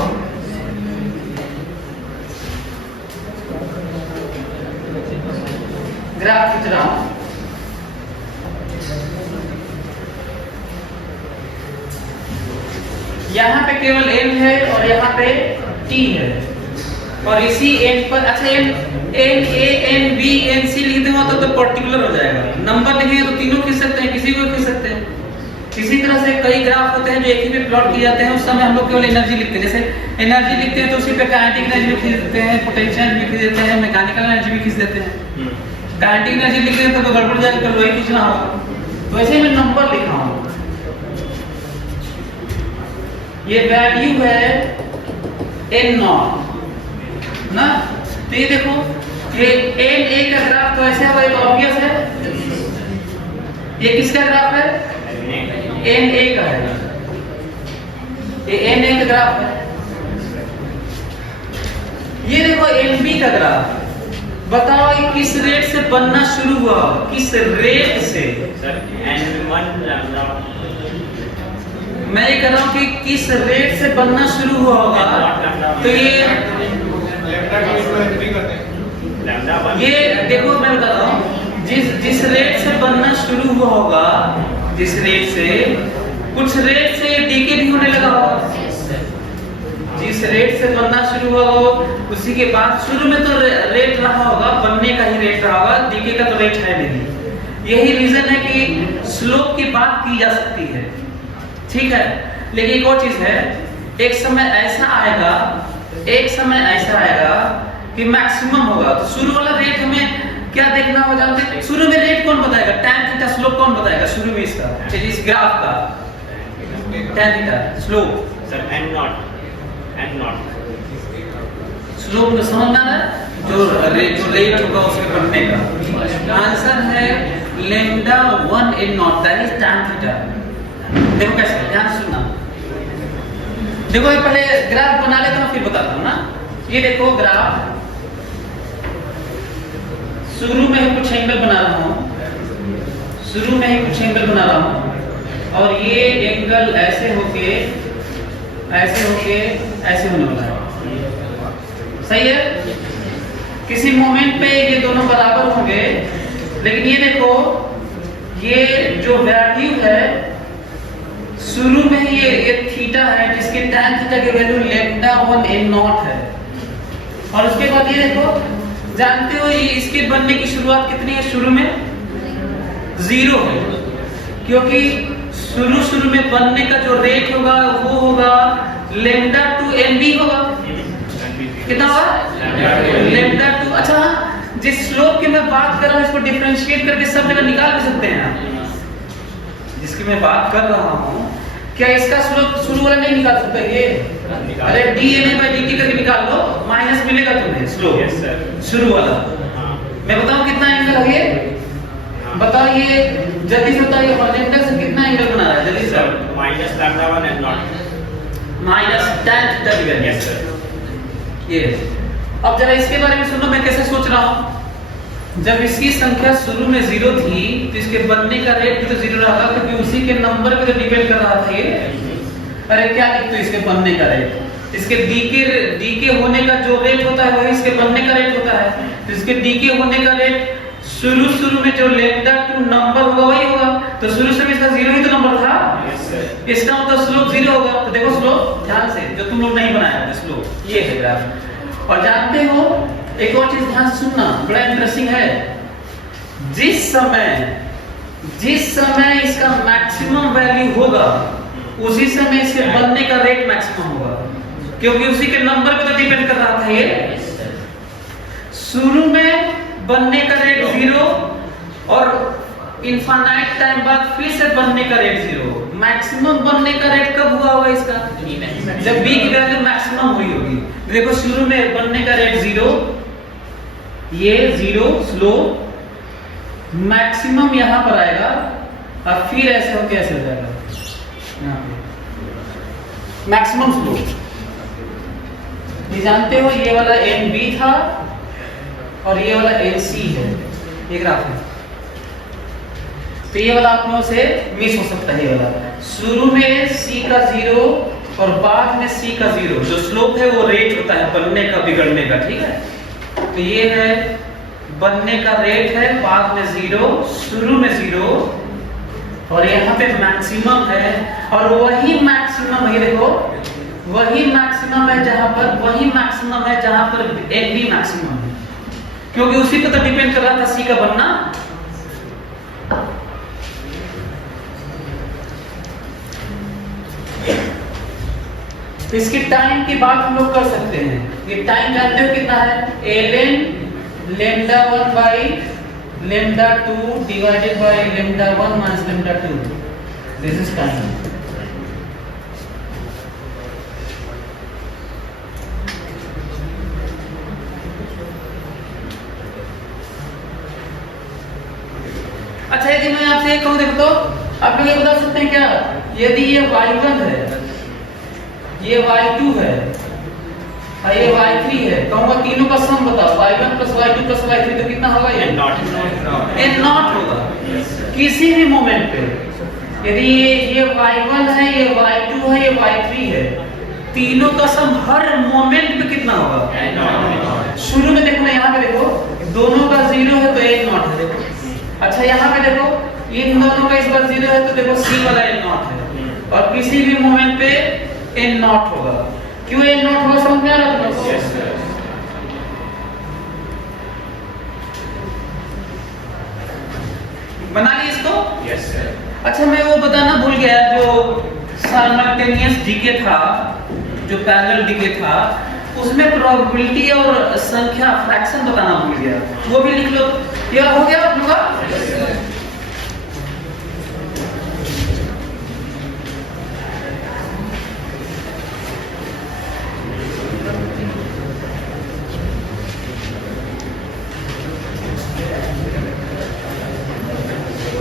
ग्राफ खींच रहा हूं। यहाँ पे केवल n है और यहाँ पे t है, और इसी n पर अच्छा n a n b n c लिखते हो तो पर्टिकुलर हो जाएगा। नंबर लिखेंगे तो तीनों खींच सकते हैं, किसी को खींच सकते हैं। इसी तरह से कई ग्राफ होते हैं जो एक ही पे प्लॉट किए जाते हैं। उस समय हम लोग केवल एनर्जी लिखते हैं। जैसे एनर्जी लिखते हैं तो उसी पे काइनेटिक एनर्जी भी खींच देते हैं, पोटेंशियल भी खींच देते हैं, मैकेनिकल एनर्जी भी खींच देते हैं। काइनेटिक एनर्जी लिखते हैं तो गड़बड़ जाएगा, तो वही खींचना होगा। तो ऐसे मैं नंबर लिखा हूँ। ये वैल्यू है n0 ना। तो ये देखो, ये NA का ग्राफ तो ऐसे होगा, ये तो ऑब्वियस है। ये किसका ग्राफ है? NA का है। ये NA का ग्राफ है। ये देखो NB का ग्राफ। बताओ ये किस रेट से बनना शुरू हुआ? किस रेट से? Sir n1 lambda. मैं ये कह रहा हूँ कि किस रेट से बनना शुरू हुआ होगा। तो ये देखो, मैं बता रहा हूँ, जिस रेट से बनना शुरू हुआ होगा, जिस रेट से, कुछ रेट से डीके भी होने लगा होगा। जिस रेट से बनना शुरू हुआ हो, उसी के बाद शुरू में तो रेट रहा होगा, बनने का ही रेट रहा होगा, डीके का तो रेट है नहीं। यही रीजन है कि स्लोप की बात की जा सकती है, ठीक है। लेकिन एक और चीज है, एक समय ऐसा आएगा कि मैक्सिमम होगा। तो शुरू वाला रेट हमें क्या देखना होगा? जानते हैं शुरू में रेट कौन बताएगा? tan थीटा स्लोप कौन बताएगा शुरू में इसका? इस ग्राफ का tan theta slope. Sir n0 slope में समझ में आ रहा है? जो रेट होगा उसके बढ़ने का। आंसर है lambda 1 n0, that is tan theta. देखो कैसे, ध्यान से सुनना। देखो ये पहले ग्राफ बना लेता हूँ, फिर बताता हूँ ना। ये देखो ग्राफ, शुरू में ही कुछ एंगल बना रहा हूँ, और ये एंगल ऐसे होके ऐसे होने वाला है। सही है? किसी मोमेंट पे ये दोनों बराबर होंगे। लेकिन ये देखो, ये जो वैल्यू है शुरू में ही ये थीटा है, जिसके tan थीटा की वैल्यू लैम्डा 1 n0 है। और उसके बाद ये देखो, जानते हो ये इसके बनने की शुरुआत कितनी है? शुरू में 0 है, क्योंकि शुरू में बनने का जो रेट होगा वो होगा लैम्डा 2 nb होगा। कितना होगा? लैम्डा 2। अच्छा, जिस स्लोप की मैं बात कर रहा हूँ इसको डिफरेंशिएट करके सब जगह निकाल भी सकते हैं आप। जिसकी मैं बात कर रहा हूँ, क्या इसका स्लोप शुरू वाला नहीं निकाल सकता? ये अरे dna/dt करके निकाल लो, माइनस मिलेगा तुम्हें स्लोप। यस सर, शुरू वाला। मैं बताऊं कितना एंगल है ये? बताओ ये जल्दी से बताइए हॉरिजॉन्टल से कितना एंगल बना रहा है जल्दी से minus lambda 1 and not minus tan theta degree yes sir ये अब जरा इसके बारे में सुनो मैं कैसे सोच रहा हूँ जब इसकी संख्या शुरू में 0 थी तो इसके बनने का रेट भी तो 0 रहा था क्योंकि उसी के नंबर पे तो डिपेंड कर रहा था ये अरे क्या लिख तो इसके बनने का रेट इसके डीके होने का जो रेट होता है वही इसके बनने का रेट होता है तो इसके डीके होने का रेट शुरू में जो लैम्डा 2 नंबर होगा वही होगा तो शुरू से इसका 0 ही तो नंबर था यस सर इसका मतलब स्लोप 0 होगा तो देखो स्लोप ध्यान से जो तुम लोग नहीं बनाया स्लोप ये है ग्राफ और जानते हो एक और चीज ध्यान से सुनना बड़ा इंटरेस्टिंग है जिस समय इसका मैक्सिमम वैल्यू होगा उसी समय इसके बनने का रेट मैक्सिमम होगा क्योंकि उसी के नंबर पे तो डिपेंड कर रहा था ये शुरू में बनने का रेट 0 और इनफाइनाइट टाइम बाद फिर से बनने का रेट 0 मैक्सिमम बनने का रेट कब हुआ होगा इसका जब b की वैल्यू मैक्सिमम हुई होगी देखो शुरू में बनने का रेट 0 ये 0 स्लो मैक्सिमम यहां पर आएगा और फिर ऐसे होके ऐसे हो जाएगा यहां पे मैक्सिमम स्लो ये जानते हो ये वाला NB था और ये वाला NC है ये ग्राफ है तो ये वाला आप लोगों से मिस हो सकता है ये वाला शुरू में C का 0 और बाद में C का 0 जो स्लोप है वो रेट होता है बनने का बिगड़ने का ठीक है तो ये है बनने का रेट है बाद में 0 शुरू में 0 और यहाँ पे मैक्सिमम है और वही मैक्सिमम है देखो वही मैक्सिमम है जहां पर NB मैक्सिमम है क्योंकि उसी पे तो डिपेंड कर रहा था C का बनना तो इसकी टाइम की बात हम लोग कर सकते हैं ये टाइम जानते हो कितना है ln lambda 1 by lambda 2 divided by lambda 1 minus lambda 2 this is time अच्छा यदि मैं आपसे ये कहूं देखो आप लोग ये बता सकते हैं क्या यदि ये y1 है ये y2 है और ये y3 है कहूंगा तीनों का सम बताओ y1 plus y2 plus y3 तो कितना होगा ये एंड नॉट n0 होगा किसी भी मोमेंट पे यदि ये y1 है ये y2 है ये y3 है तीनों का सम हर मोमेंट पे कितना होगा शुरू में देखो ना यहाँ पे देखो दोनों का 0 है तो n0 है देखो अच्छा यहाँ पे देखो इन दोनों का इस बार 0 है तो देखो C वाला n0 है और किसी भी मोमेंट पे n0 होगा क्यों n0 होगा समझ में आ रहा है तुमको यस सर बना ली इसको यस सर अच्छा मैं वो बताना भूल गया जो साइमल्टेनियस डीके था जो पैरेलल डीके था उसमें प्रोबेबिलिटी और संख्या फ्रैक्शन बताना भूल गया वो भी लिख लो ये हो गया आप लोग का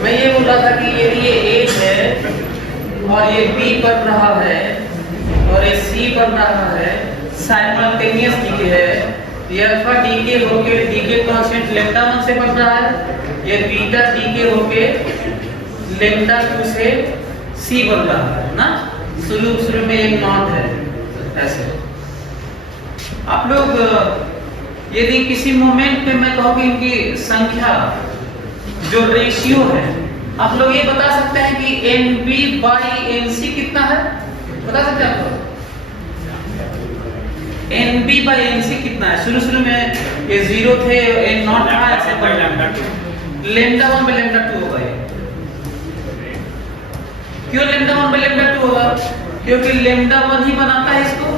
मैं ये बोल रहा था कि यदि ये A है और ये B पर रहा है और ये C पर रहा है साइमल्टेनियस डीके है ये अल्फा डीके होके डीके कांस्टेंट लैम्डा 1 से बढ़ रहा है ये बीटा डीके होके लैम्डा 2 से C बढ़ रहा है ना शुरू में एक नॉट है ऐसे आप लोग यदि किसी मोमेंट पे मैं कहूँ कि इनकी संख्या जो रेशियो है आप लोग ये बता सकते हैं कि NB by NC कितना है बता सकते हैं आप लोग NB by NC कितना है शुरू में ये 0 थे n0 था ऐसे by lambda 2 lambda 1 by lambda 2 होगा ये क्यों lambda 1 by lambda 2 होगा क्योंकि lambda 1 ही बनाता है इसको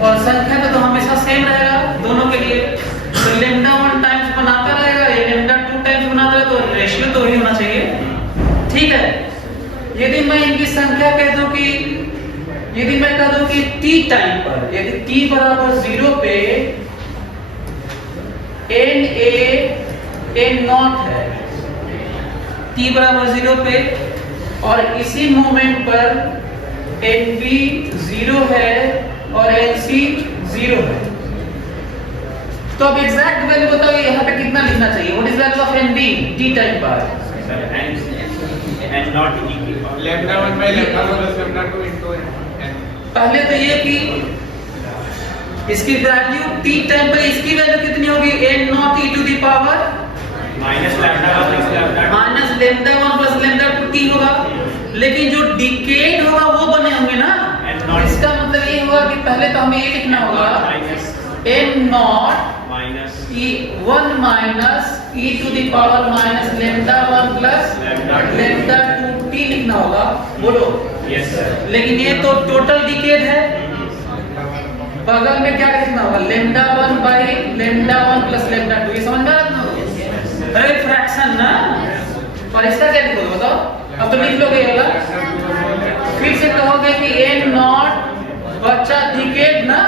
और संख्या तो हमेशा सेम रहेगा दोनों के लिए तो lambda 1 टाइम्स बनाता रहेगा ये lambda 2 टाइम्स बनाता है तो रेशियो तो वही होना चाहिए ठीक है यदि मैं इनकी संख्या कह दूं कि यदि मैं कह दूं कि t टाइम पर यदि t बराबर 0 पे na n0 है t बराबर 0 पे और इसी मोमेंट पर nb 0 है और nc 0 है। तो अब एग्जैक्ट वैल्यू बताओ यहाँ पे कितना लिखना चाहिए? What is value of nb t time पर? and not e की power lambda 1 by lambda 1 plus lambda 2 into n। पहले तो ये कि इसकी वैल्यू t टाइम पर इसकी वैल्यू कितनी होगी? n naught e to the power minus lambda 1 plus lambda minus lambda 1 plus lambda 2 t होगा। लेकिन जो डिकेड होगा वो बने होंगे ना, इसका मतलब ये होगा कि पहले तो हमें ये लिखना होगा minus n naught minus e 1 minus e to the power minus lambda 1 plus lambda 2 t लिखना होगा। बोलो यस सर। लेकिन ये तो टोटल डिकेड है, बगल में क्या लिखना होगा? Lambda 1 by lambda 1 plus lambda 2। ये समझ में आ रहा है? अरे फ्रैक्शन ना, और इसका क्या लिखोगे बताओ? अब तो लिख लोगे ये वाला, फिर से कहोगे कि n नॉट बच्चा डिकेड ना।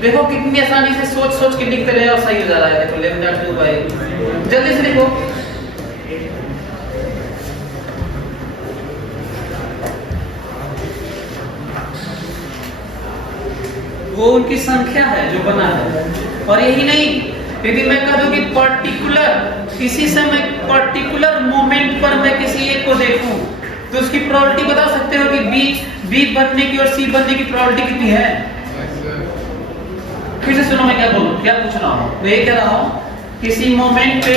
देखो कितनी आसानी से सोच सोच के लिखते रहे और सही हो जा रहा है। देखो लैम्डा 2 बाय, जल्दी से लिखो। वो उनकी संख्या है जो बना है। और यही नहीं, यदि मैं कह दूं कि पर्टिकुलर इसी समय पर्टिकुलर मोमेंट पर मैं किसी एक को देखूं तो उसकी प्रोबेबिलिटी बता सकते हो कि बी बनने की और सी बनने की प्रोबेबिलिटी कितनी है? फिर से सुनो मैं क्या बोलूं, क्या पूछ रहा हूं। मैं ये कह रहा हूं किसी मोमेंट पे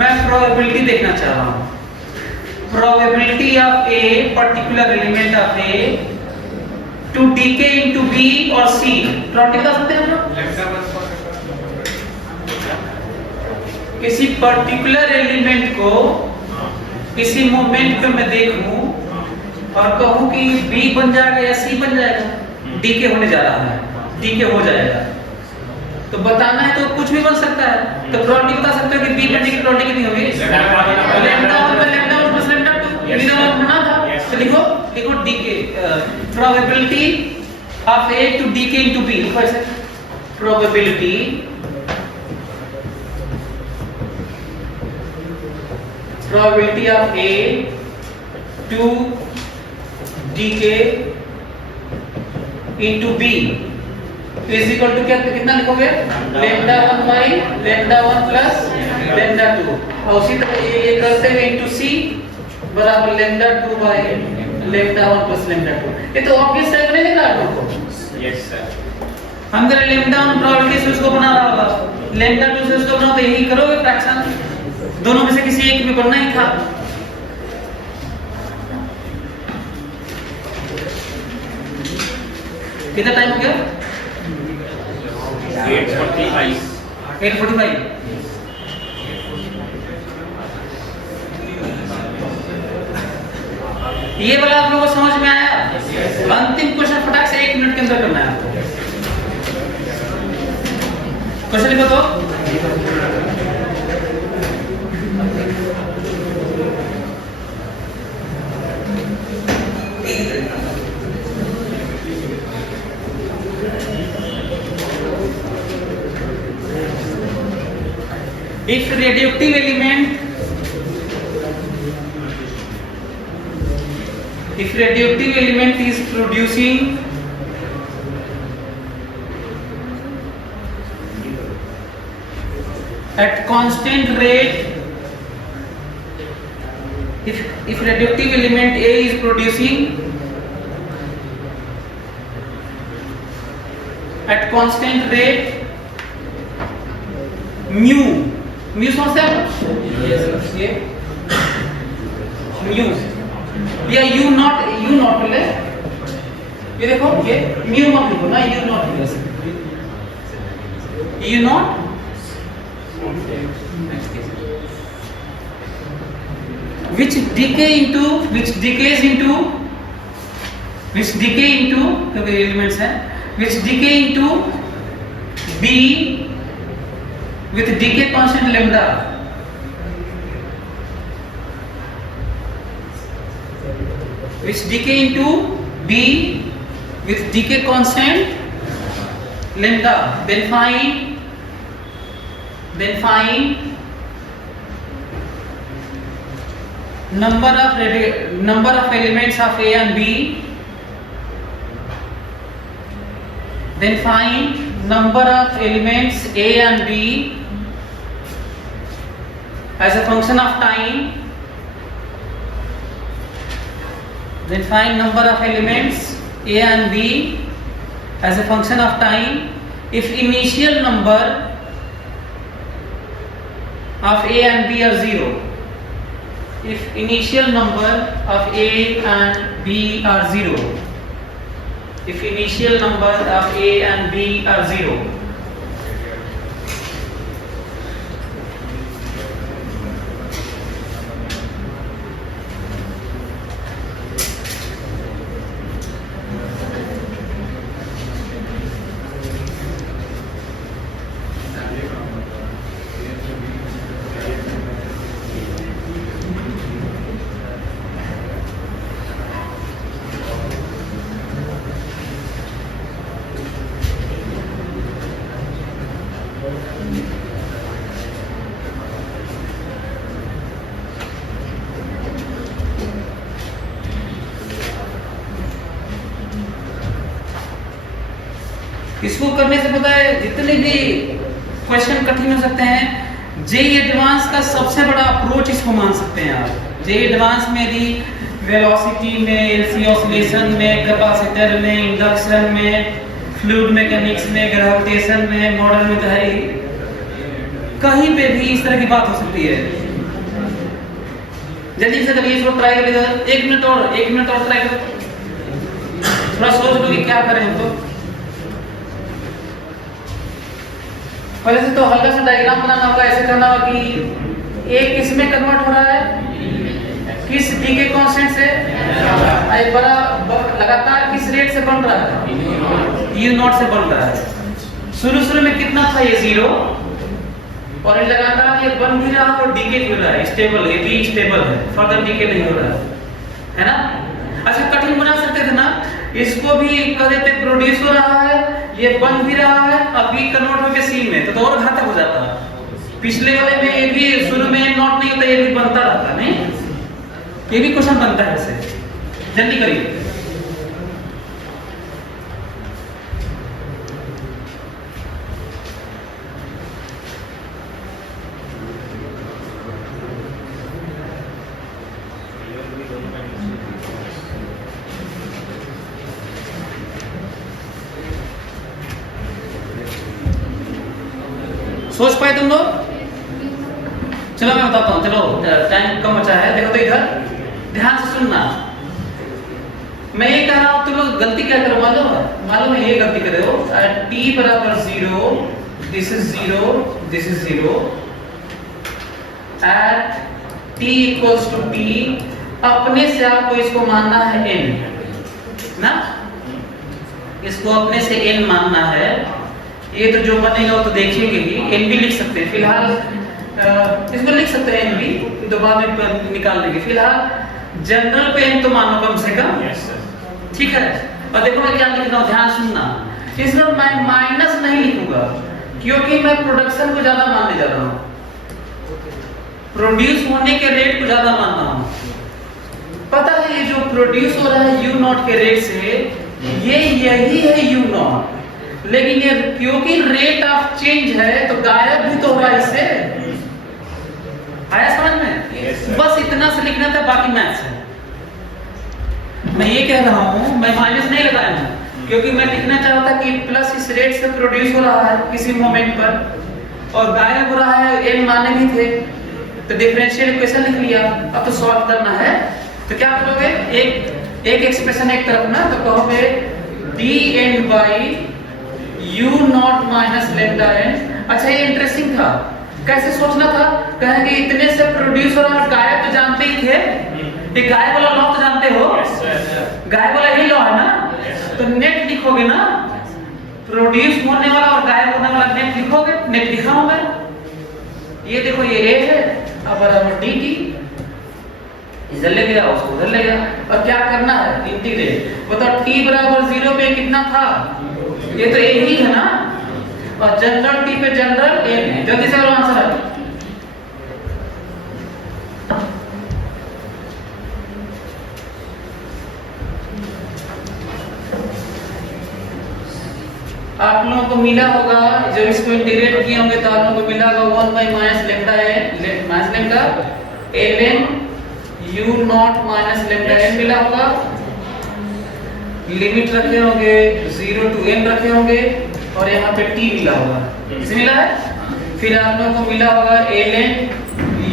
मैं प्रोबेबिलिटी देखना चाह रहा हूं। Probability of a particular element of A to decay into B और सी, प्रोबेबिलिटी बता सकते हैं हम लोग? lambda 1 for किसी पर्टिकुलर एलिमेंट को किसी मोमेंट पे मैं देखूं और कहूं कि बी बन जाएगा या सी बन जाएगा, डीके होने जा रहा है, डीके हो जाएगा। तो बताना है तो कुछ भी बन सकता है। तो प्रोबेबिलिटी बता सकते हो कि बी बनने की प्रोबेबिलिटी कितनी होगी? Lambda 1 by lambda 1 plus lambda 2। ये तो बना था। तो लिखो decay probability of A to decay into B. लिखो ऐसे, probability of A to decay into B is equal to क्या, कितना लिखोगे? Lambda 1 by lambda 1 plus lambda 2। और उसी तरह ये करते हुए इनटू सी बराबर lambda 2 bye lambda 1 plus lambda 2। ये तो ऑब्वियस है, नहीं लिखा आपको? Yes sir. हम अगर लैम्डा 1 प्रोबेबिलिटी से उसको बना रहा होगा, लैम्डा 2 से उसको बनाओ तो यही करोगे फ्रैक्शन। दोनों में से किसी एक में करना ही था। कितना टाइम हो गया? 8:45। ये वाला आप लोगों को समझ में आया? अंतिम क्वेश्चन फटाक से 1 मिनट के अंदर करना है आपको। क्वेश्चन लिखो तो। If radioactive element is producing at constant rate, if radioactive element A is producing at constant rate mu समझते हैं? ये म्यू या यू नॉट ले, ये देखो ये म्यू मत लिखो ना, you not which decays into क्योंकि एलिमेंट्स हैं, which decay into B with decay constant lambda, which decay into B with decay constant lambda, then find number of elements of A and B, then find number of elements A and B as a function of time, then find number of elements A and B as a function of time if initial number of A and B are 0. If initial number of A and B are 0. If initial number of A and B are 0. इसको करने से पता है जितने भी question कठिन हो सकते हैं, जेई एडवांस का सबसे बड़ा अप्रोच इसको मान सकते हैं आप। जेई एडवांस में यदि वेलोसिटी में, एलसी ऑसिलेशन में, कैपेसिटर में, इंडक्शन में, फ्लूइड मैकेनिक्स में, ग्रेविटेशन में, मॉडल में तो है ही, कहीं पे भी इस तरह की बात हो सकती है। जल्दी से करिए, इसको ट्राई करिए, 1 मिनट और ट्राई करो, थोड़ा सोच लो कि क्या करें हम तो। पहले से तो हल्का सा डायग्राम बनाना होगा, ऐसे करना होगा कि एक किसमें कन्वर्ट हो रहा है, किस डी के कांस्टेंट से, एक बड़ा लगातार किस रेट से बन रहा है, यू नॉट से बन रहा है। शुरू में कितना था, ये 0, और ये लगातार ये बन भी रहा है और डीके भी हो रहा है, स्टेबल, ये भी स्टेबल है, फर्दर डीके नहीं हो रहा है ना। अच्छा, कठिन बना सकते थे ना, इसको भी कह देते प्रोड्यूस हो रहा है, ये बन भी रहा है, अभी कन्वर्ट होकर सी में तो और घातक हो जाता। पिछले वाले में ये भी शुरू में नॉट नहीं होता, ये भी बनता रहता, नहीं, ये भी क्वेश्चन बनता है ऐसे। जल्दी करिए। सोच पाए तुम लोग? चलो मैं बताता हूँ, चलो टाइम कम बचा है, देखो तो इधर ध्यान से सुनना। मैं ये कह रहा हूँ, तुम लोग गलती क्या करो मालूम है, ये गलती कर रहे हो, t बराबर 0, this is 0, this is 0, at t equals to t, अपने से आपको इसको मानना है n ना, इसको अपने से n मानना है। ये तो जो बनेगा वो तो देखिएंगे ही, n भी लिख सकते हैं, फिलहाल इसको लिख सकते हैं n भी, तो बाद में निकाल लेंगे। फिलहाल जनरल पे n तो मानो कम से कम, ठीक है। और देखो मैं क्या लिख रहा हूँ, ध्यान सुनना, इसमें मैं माइनस नहीं लिखूंगा क्योंकि मैं प्रोडक्शन को ज्यादा मानने जा रहा हूँ, प्रोड्यूस होने के रेट को ज्यादा मान रहा हूँ। पता है ये जो प्रोड्यूस हो रहा है u नॉट के रेट से, ये यही है u नॉट, लेकिन ये क्योंकि रेट ऑफ चेंज है तो गायब भी तो हो रहा है इससे। आया समझ में? बस इतना से लिखना था, बाकी मैथ्स है। मैं ये कह रहा हूँ, मैं माइनस नहीं लगाया हूँ क्योंकि मैं लिखना चाह रहा था कि प्लस इस रेट से प्रोड्यूस हो रहा है किसी मोमेंट पर और गायब हो रहा है, n माने भी थे, तो डिफरेंशियल इक्वेशन लिख लिया। अब तो सॉल्व करना है, तो क्या करोगे, एक एक्सप्रेशन एक तरफ ना, तो कहोगे dn by u naught minus lambda n। अच्छा, ये इंटरेस्टिंग था, कैसे सोचना था, कहेंगे इतने से प्रोड्यूस हो रहा है, गायब तो जानते ही थे, ये गायब वाला लॉ तो जानते हो, गायब वाला ही लॉ है ना, तो नेट लिखोगे ना, प्रोड्यूस होने वाला और गायब होने वाला नेट लिखोगे, नेट लिखा हूं मैं, ये देखो ये a है, अब बराबर dt, इधर ले गया उसको उधर ले गया, और क्या करना है, इंटीग्रेट। बताओ t बराबर 0 पे कितना था, ये तो a ही है ना, और जनरल t पे जनरल a है। जल्दी से करो आंसर। आप लोगों को मिला होगा, जब इसको इंटीग्रेट किए होंगे तो आप लोगों को मिला होगा 1 बाई माइनस लेमडा है minus lambda ln u naught minus lambda n मिला होगा। लिमिट रखे होंगे 0 टू n रखे होंगे और यहाँ पे t मिला होगा। किस मिला है? फिर आप लोगों को मिला होगा ln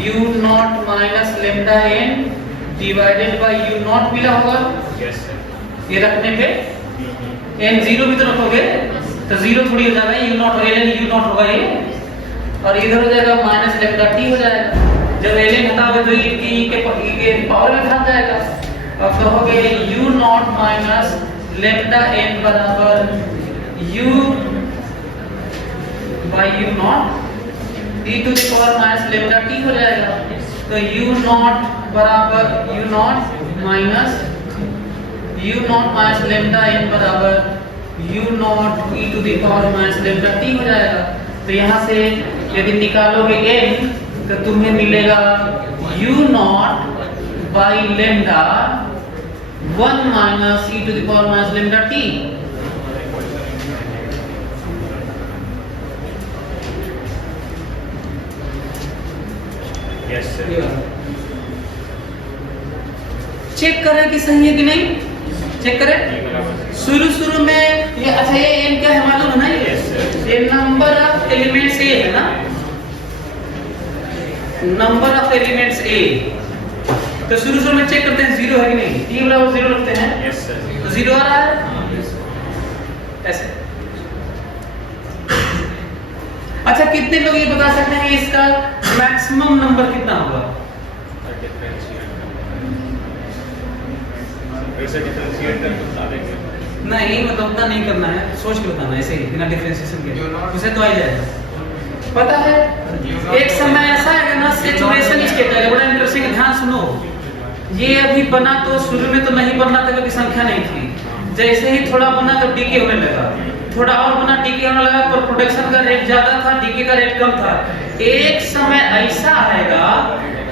u naught minus lambda n divided by u not मिला होगा। Yes sir. ये रखने पे n 0 भी तो रखोगे तो 0 थोड़ी हो जाएगा, u not ln u not होगा ये, और इधर हो जाएगा माइनस लेमडा t हो जाएगा। जब ln हटाओगे तो ये t के पावर में घट जाएगा। अब कहोगे u naught minus lambda n बराबर u by u naught e to the power minus lambda t हो जाएगा। तो u नॉट बराबर u naught minus lambda n बराबर u naught e to the power minus lambda t हो जाएगा। तो यहाँ से यदि निकालोगे n तो तुम्हें मिलेगा u naught by lambda 1 minus e to the power minus lambda t। Yes sir. Check करें कि सही है कि नहीं, चेक करें। शुरू में ये अच्छा ये n क्या है मालूम है ना? Yes, sir. ये नंबर ऑफ एलिमेंट्स a है ना, नंबर ऑफ एलिमेंट्स a। तो शुरू में चेक करते हैं 0 है कि नहीं, t बराबर 0 रखते हैं यस सर। तो 0 आ रहा है ऐसे। अच्छा कितने लोग ये बता सकते हैं इसका मैक्सिमम नंबर कितना होगा? वैसे डिफरेंशिएट करके बता देंगे। नहीं मतलब उतना नहीं करना है, सोच के बताना है ऐसे ही बिना डिफरेंशिएशन के, उसे तो आ जाएगा। पता है एक समय ऐसा है ना सैचुरेशन स्टेट है, बड़ा इंटरेस्टिंग, ध्यान सुनो। ये अभी बना तो शुरू में तो नहीं बनना था क्योंकि संख्या नहीं थी, जैसे ही थोड़ा बना तो डीके होने लगा, थोड़ा और बना डीके होने लगा, पर प्रोडक्शन का रेट ज्यादा था, डीके का रेट कम था। एक समय ऐसा आएगा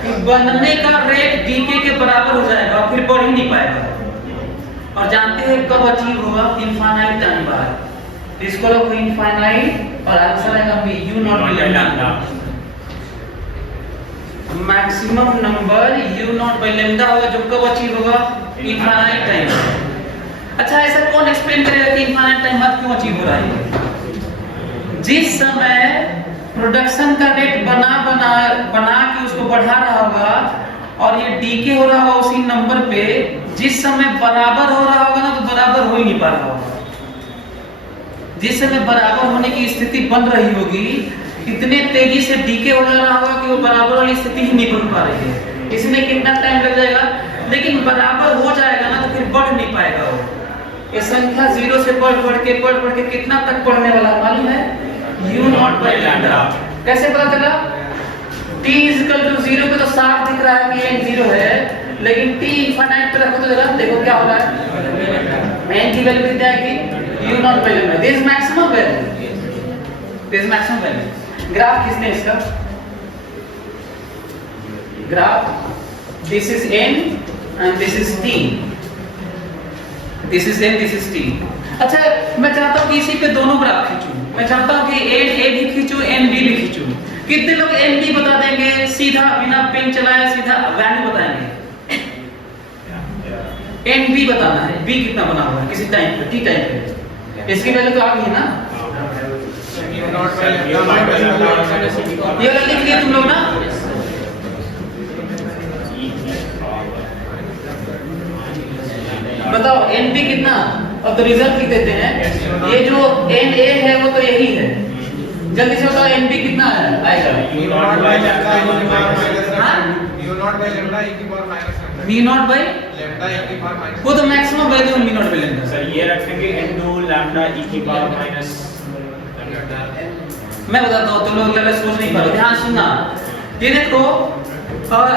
कि बनने का रेट डीके के बराबर हो जाएगा, फिर बढ़ ही नहीं पाएगा। और जानते हैं कब अचीव होगा? इनफाइनाइट टाइम बाद। इसको लोग इनफाइनाइट और आंसर आएगा u not by lambda. Maximum number u not by lambda होगा जो कब अचीव होगा? Infinite time. अच्छा ऐसा कौन एक्सप्लेन करेगा कि इनफाइनाइट टाइम बाद क्यों अचीव हो रहा है? जिस समय प्रोडक्शन का रेट बना के उसको बढ़ा रहा होगा और ये डीके हो रहा होगा उसी नंबर पे, जिस समय बराबर हो रहा होगा ना तो बराबर हो ही नहीं पा रहा होगा। जिस समय बराबर होने की स्थिति बन रही होगी इतने तेजी से डीके हो जा रहा होगा कि वो बराबर वाली स्थिति ही नहीं बन पा रही है। इसमें कितना टाइम लग जाएगा, लेकिन बराबर हो जाएगा ना तो फिर बढ़ नहीं पाएगा वो। ये संख्या 0 से बढ़ के कितना तक बढ़ने वाला मालूम है? u not by lambda. कैसे पता चला? t = 0 पे तो साफ दिख रहा है कि n 0 है, लेकिन t इनफाइनाइट पे रखो तो जरा देखो क्या हो रहा है। n की वैल्यू कितनी आएगी? u not by lambda. This is maximum value. Graph किसने इसका? Graph this is n and this is t। This is n, this is t। अच्छा मैं चाहता हूं कि इसी पे दोनों ग्राफ खींचूं। मैं चाहता हूं कि n a भी खींचूं n b भी खींचूं। कितने लोग n b बता देंगे? सीधा बिना पेन चलाए सीधा वैल्यू बताएंगे। n b बताना है, b कितना बना हुआ है किसी टाइम पे, t टाइम पे। इसकी वैल्यू तो आ गई है ना, ये वाला लिख लिया तुम लोग ना। बताओ n b कितना? अब तो रिजल्ट लिख देते हैं। ये जो n a है वो तो यही है, जल्दी से बताओ n b कितना है आएगा? u not by lambda e की पावर माइनस हां u not by lambda e की power minus v not by lambda e की पावर माइनस। वो तो maximum value v not by lambda. Sir ये रखेंगे n2 लैम्डा e की power minus. मैं बताता हूं, तुम लोग लगे सोच नहीं पा रहे, ध्यान सुनना। ये देखो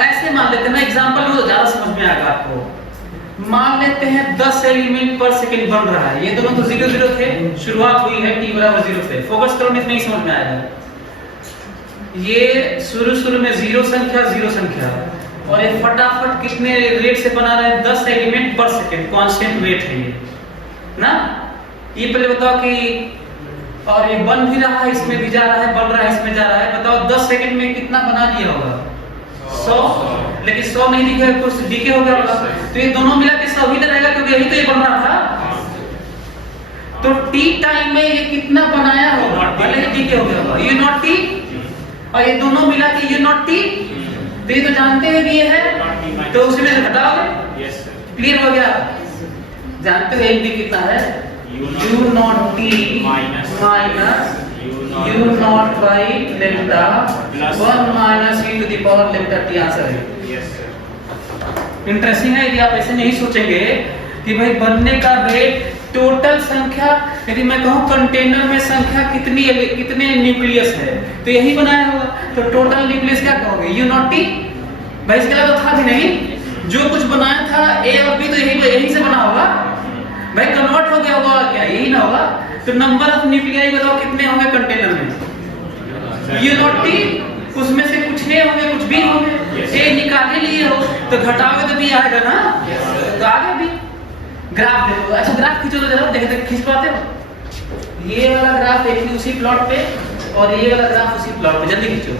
ऐसे मान लेते हैं ना, एग्जांपल में तो ज्यादा समझ में आएगा आपको। मान लेते हैं 10 एलिमेंट पर सेकंड बन रहा है, ये दोनों तो 0 0 थे, शुरुआत हुई है t बराबर 0 से। फोकस करो, नहीं समझ में आएगा। ये शुरू में 0 संख्या और ये फटाफट कितने रेट से बना रहा है? 10 एलिमेंट पर सेकंड, कांस्टेंट रेट है ये ना। ये पहले बताओ कि और ये बन भी रहा है, इसमें भी जा रहा है, बन रहा है, इसमें जा रहा है। बताओ 10 सेकंड में कितना बना दिया होगा? 100। लेकिन 100 नहीं दिखे, कुछ डीके हो गया होगा। तो ये दोनों मिला के 100 ही तो रहेगा, क्योंकि यही तो ये बन रहा था। तो टी टाइम में ये कितना बनाया होगा? भले ही डीके हो गया होगा, यू नॉट टी, और ये दोनों मिला के यू नॉट टी। तो ये तो जानते हैं कि ये है, तो उसमें से घटाओगे। Yes sir. क्लियर हो गया? जानते हो एक डी कितना है? U naught T minus U naught by lambda 1 minus e to the power lambda T answer है। Yes sir. इंटरेस्टिंग है, यदि आप ऐसे नहीं सोचेंगे कि भाई बनने का रेट टोटल संख्या, यदि मैं कहूं कंटेनर में संख्या कितने न्यूक्लियस है, तो यही बनाया होगा। तो टोटल न्यूक्लियस क्या कहोगे? You naught T. भाई इसके अलावा तो था भी नहीं, जो कुछ बनाया था ए और बी तो यही से बना होगा। भाई कन्वर्ट हो गया होगा क्या? यही ना होगा। तो नंबर ऑफ न्यूक्लियाई बताओ कितने होंगे कंटेनर में? You naught T. उसमें से कुछ ए होंगे, कुछ बी होंगे। ए निकाले लिए हो तो घटाओगे तो बी आएगा ना, तो आगे भी। ग्राफ देखो, अच्छा ग्राफ खींचो तो जरा, देखते खींच पाते हो? ये वाला ग्राफ देखिए उसी प्लॉट पे, और ये वाला ग्राफ उसी प्लॉट पे, जल्दी खींचो।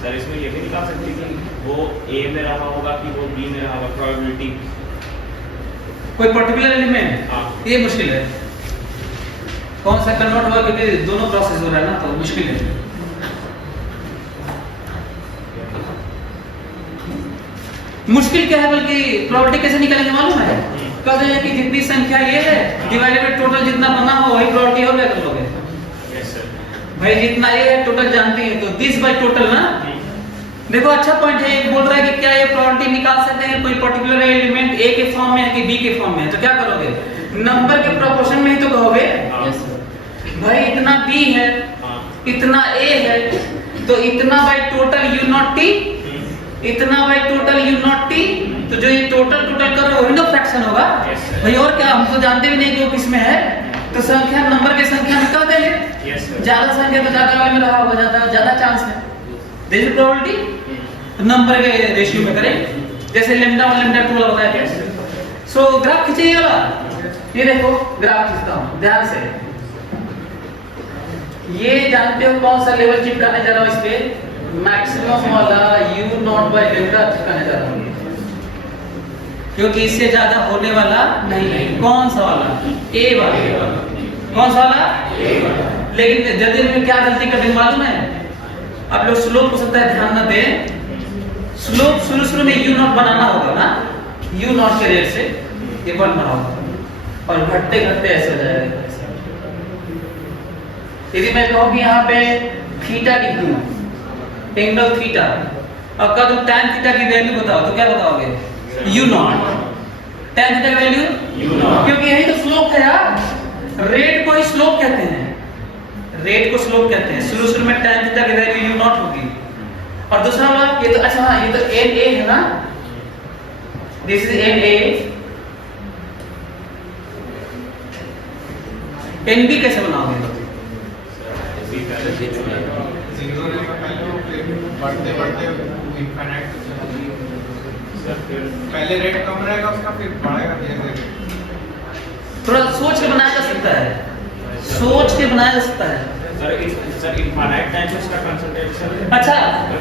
सर इसमें ये भी निकाल सकते हैं कि वो ए में रहा होगा कि वो बी में रहा होगा, प्रोबेबिलिटी। कोई पर्टिकुलर एलिमेंट, हाँ। ये मुश्किल है। कौन सा कन्वर्ट होगा, क्योंकि दोनों प्रोसेस हो रहा है ना, तो मुश्किल है। मुश्किल क्या है, बल्कि प्रोबेबिलिटी कैसे निकालेंगे मालूम है? कहते हैं कि जितनी संख्या ये है डिवाइडेड बाय टोटल जितना बना हो वही प्रोबेबिलिटी और क्या कर लोगे? Yes sir. भाई जितना ये है टोटल जानते हैं, तो दिस बाय टोटल ना। देखो अच्छा पॉइंट है, एक बोल रहा है कि क्या ये प्रोबेबिलिटी निकाल सकते हैं कोई पर्टिकुलर एलिमेंट ए के फॉर्म में है कि बी के फॉर्म में है, तो क्या करोगे? नंबर के प्रोपोर्शन में ही तो कहोगे। Yes sir. भाई इतना बी है, इतना ए है, तो इतना by total U naught T, इतना by total U naught T. तो जो ये टोटल कर रहे हो वही ना फ्रैक्शन होगा। भाई और क्या, हम तो जानते भी नहीं कि वो किस में है। तो संख्या नंबर की संख्या में कर देंगे। Yes sir. ज्यादा संख्या तो ज्यादा वाले में रहा होगा, ज्यादा चांस है। दिस इज प्रोबेबिलिटी, नंबर के रेशियो में करें, जैसे लैम्डा 1 लैम्डा 2 होता है। सो ग्राफ खींचिए वाला, ये देखो ग्राफ खींचता हूं ध्यान से। ये जानते हो कौन सा लेवल चिपकाने जा रहा हूं? इस पे मैक्सिमम वाला यू नॉट बाय लेम्डा चिपकाने जा रहा हूं, क्योंकि इससे ज्यादा होने वाला नहीं है। कौन सा वाला? ए वाला। कौन सा वाला? ए वाला। लेकिन जल्दी में क्या गलती कर दी मालूम है? आप लोग स्लोप हो सकता है ध्यान न दें। स्लोप शुरू में यू नॉट बनाना होगा ना, यू नॉट के रेट से ये 1 बना होगा, और घटते घटते ऐसे हो जाएगा। यदि मैं कहूं कि यहाँ पे थीटा लिख दूं, एंगल थीटा, और कह दूं tan थीटा की वैल्यू बताओ, तो क्या बताओगे? You not. tan थीटा की वैल्यू यू नॉट, क्योंकि यही तो स्लोप है यार। रेट को ही स्लोप कहते हैं, रेट को स्लोप कहते हैं। शुरू में tan थीटा की वैल्यू यू नॉट होगी। और दूसरा वाला ये तो, अच्छा हाँ, ये तो n a है ना, this is n a। n b कैसे बनाओगे? बढ़ते बढ़ते इनफाइनाइट सर फिर पहले रेट कम रहेगा उसका, फिर बढ़ेगा धीरे धीरे। थोड़ा सोच के बनाया जा सकता है, सोच के बनाया जा सकता है। सर इनफाइनाइट टाइम में इसका कंसंट्रेशन। अच्छा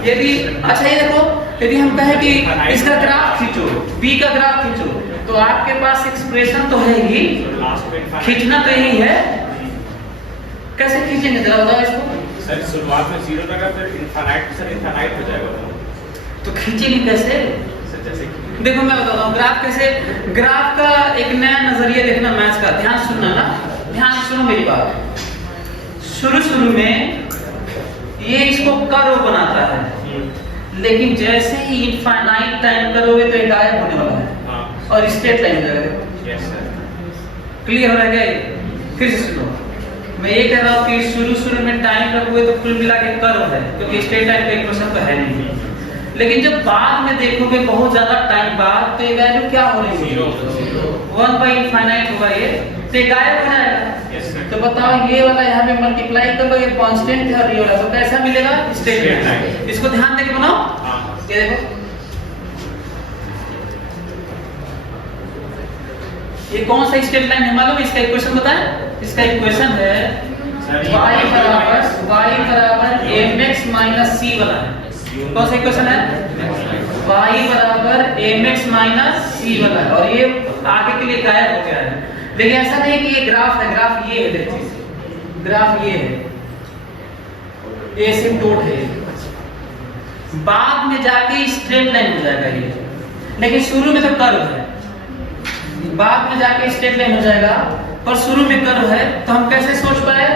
यदि, अच्छा ये देखो, यदि हम कहें कि इसका ग्राफ खींचो, b का ग्राफ खींचो, तो आपके पास एक्सप्रेशन तो है ही, लास्ट में खींचना तो यही है। कैसे खींचेंगे जरा बताओ इसको। सर शुरुआत में 0 लगा, फिर इनफाइनाइट हो जाएगा। तो खींचेंगे कैसे? सर जैसे देखो मैं बताता हूँ ग्राफ कैसे। ग्राफ का एक नया नजरिया देखना मैथ्स का, ध्यान सुनना ना, ध्यान सुनो मेरी बात। शुरू में ये इसको कर्व बनाता है, लेकिन जैसे ही इनफाइनाइट टाइम करोगे तो ये गायब होने वाला है और स्ट्रेट लाइन हो जाएगा। Yes sir. क्लियर हो रहा है? फिर से सुनो, मैं ये कह रहा हूँ कि शुरू में टाइम रखोगे तो कुल मिला के कर्व है, क्योंकि स्ट्रेट लाइन का इक्वेशन तो है नहीं। लेकिन जब बाद में देखोगे बहुत ज्यादा टाइम बाद, तो ये वैल्यू क्या हो रही है? 1 बाई इनफाइनाइट होगा, ये तो गायब हो जाएगा। Yes sir. तो बताओ ये वाला यहाँ पे मल्टीप्लाई कर लो, ये कांस्टेंट है और ये वाला, तो कैसा मिलेगा? Straight line. इसको ध्यान देके बनाओ। हाँ। ये देखो, ये कौन सा स्ट्रेट लाइन है मालूम? इसका इक्वेशन बताएं। इसका इक्वेशन है y बराबर mx माइनस c वाला है। कौन सा इक्वेशन है? y बराबर mx माइनस c वाला है, और ये आगे के लिए गायब हो गया है। लेकिन ऐसा नहीं है कि ये ग्राफ है, ग्राफ ये है, देखिए ग्राफ ये है, एसिम्पटोट है, बाद में जाके स्ट्रेट लाइन हो जाएगा ये, लेकिन शुरू में तो कर्व है, बाद में जाके स्ट्रेट लाइन हो जाएगा, पर शुरू में कर्व है। तो हम कैसे सोच पाए?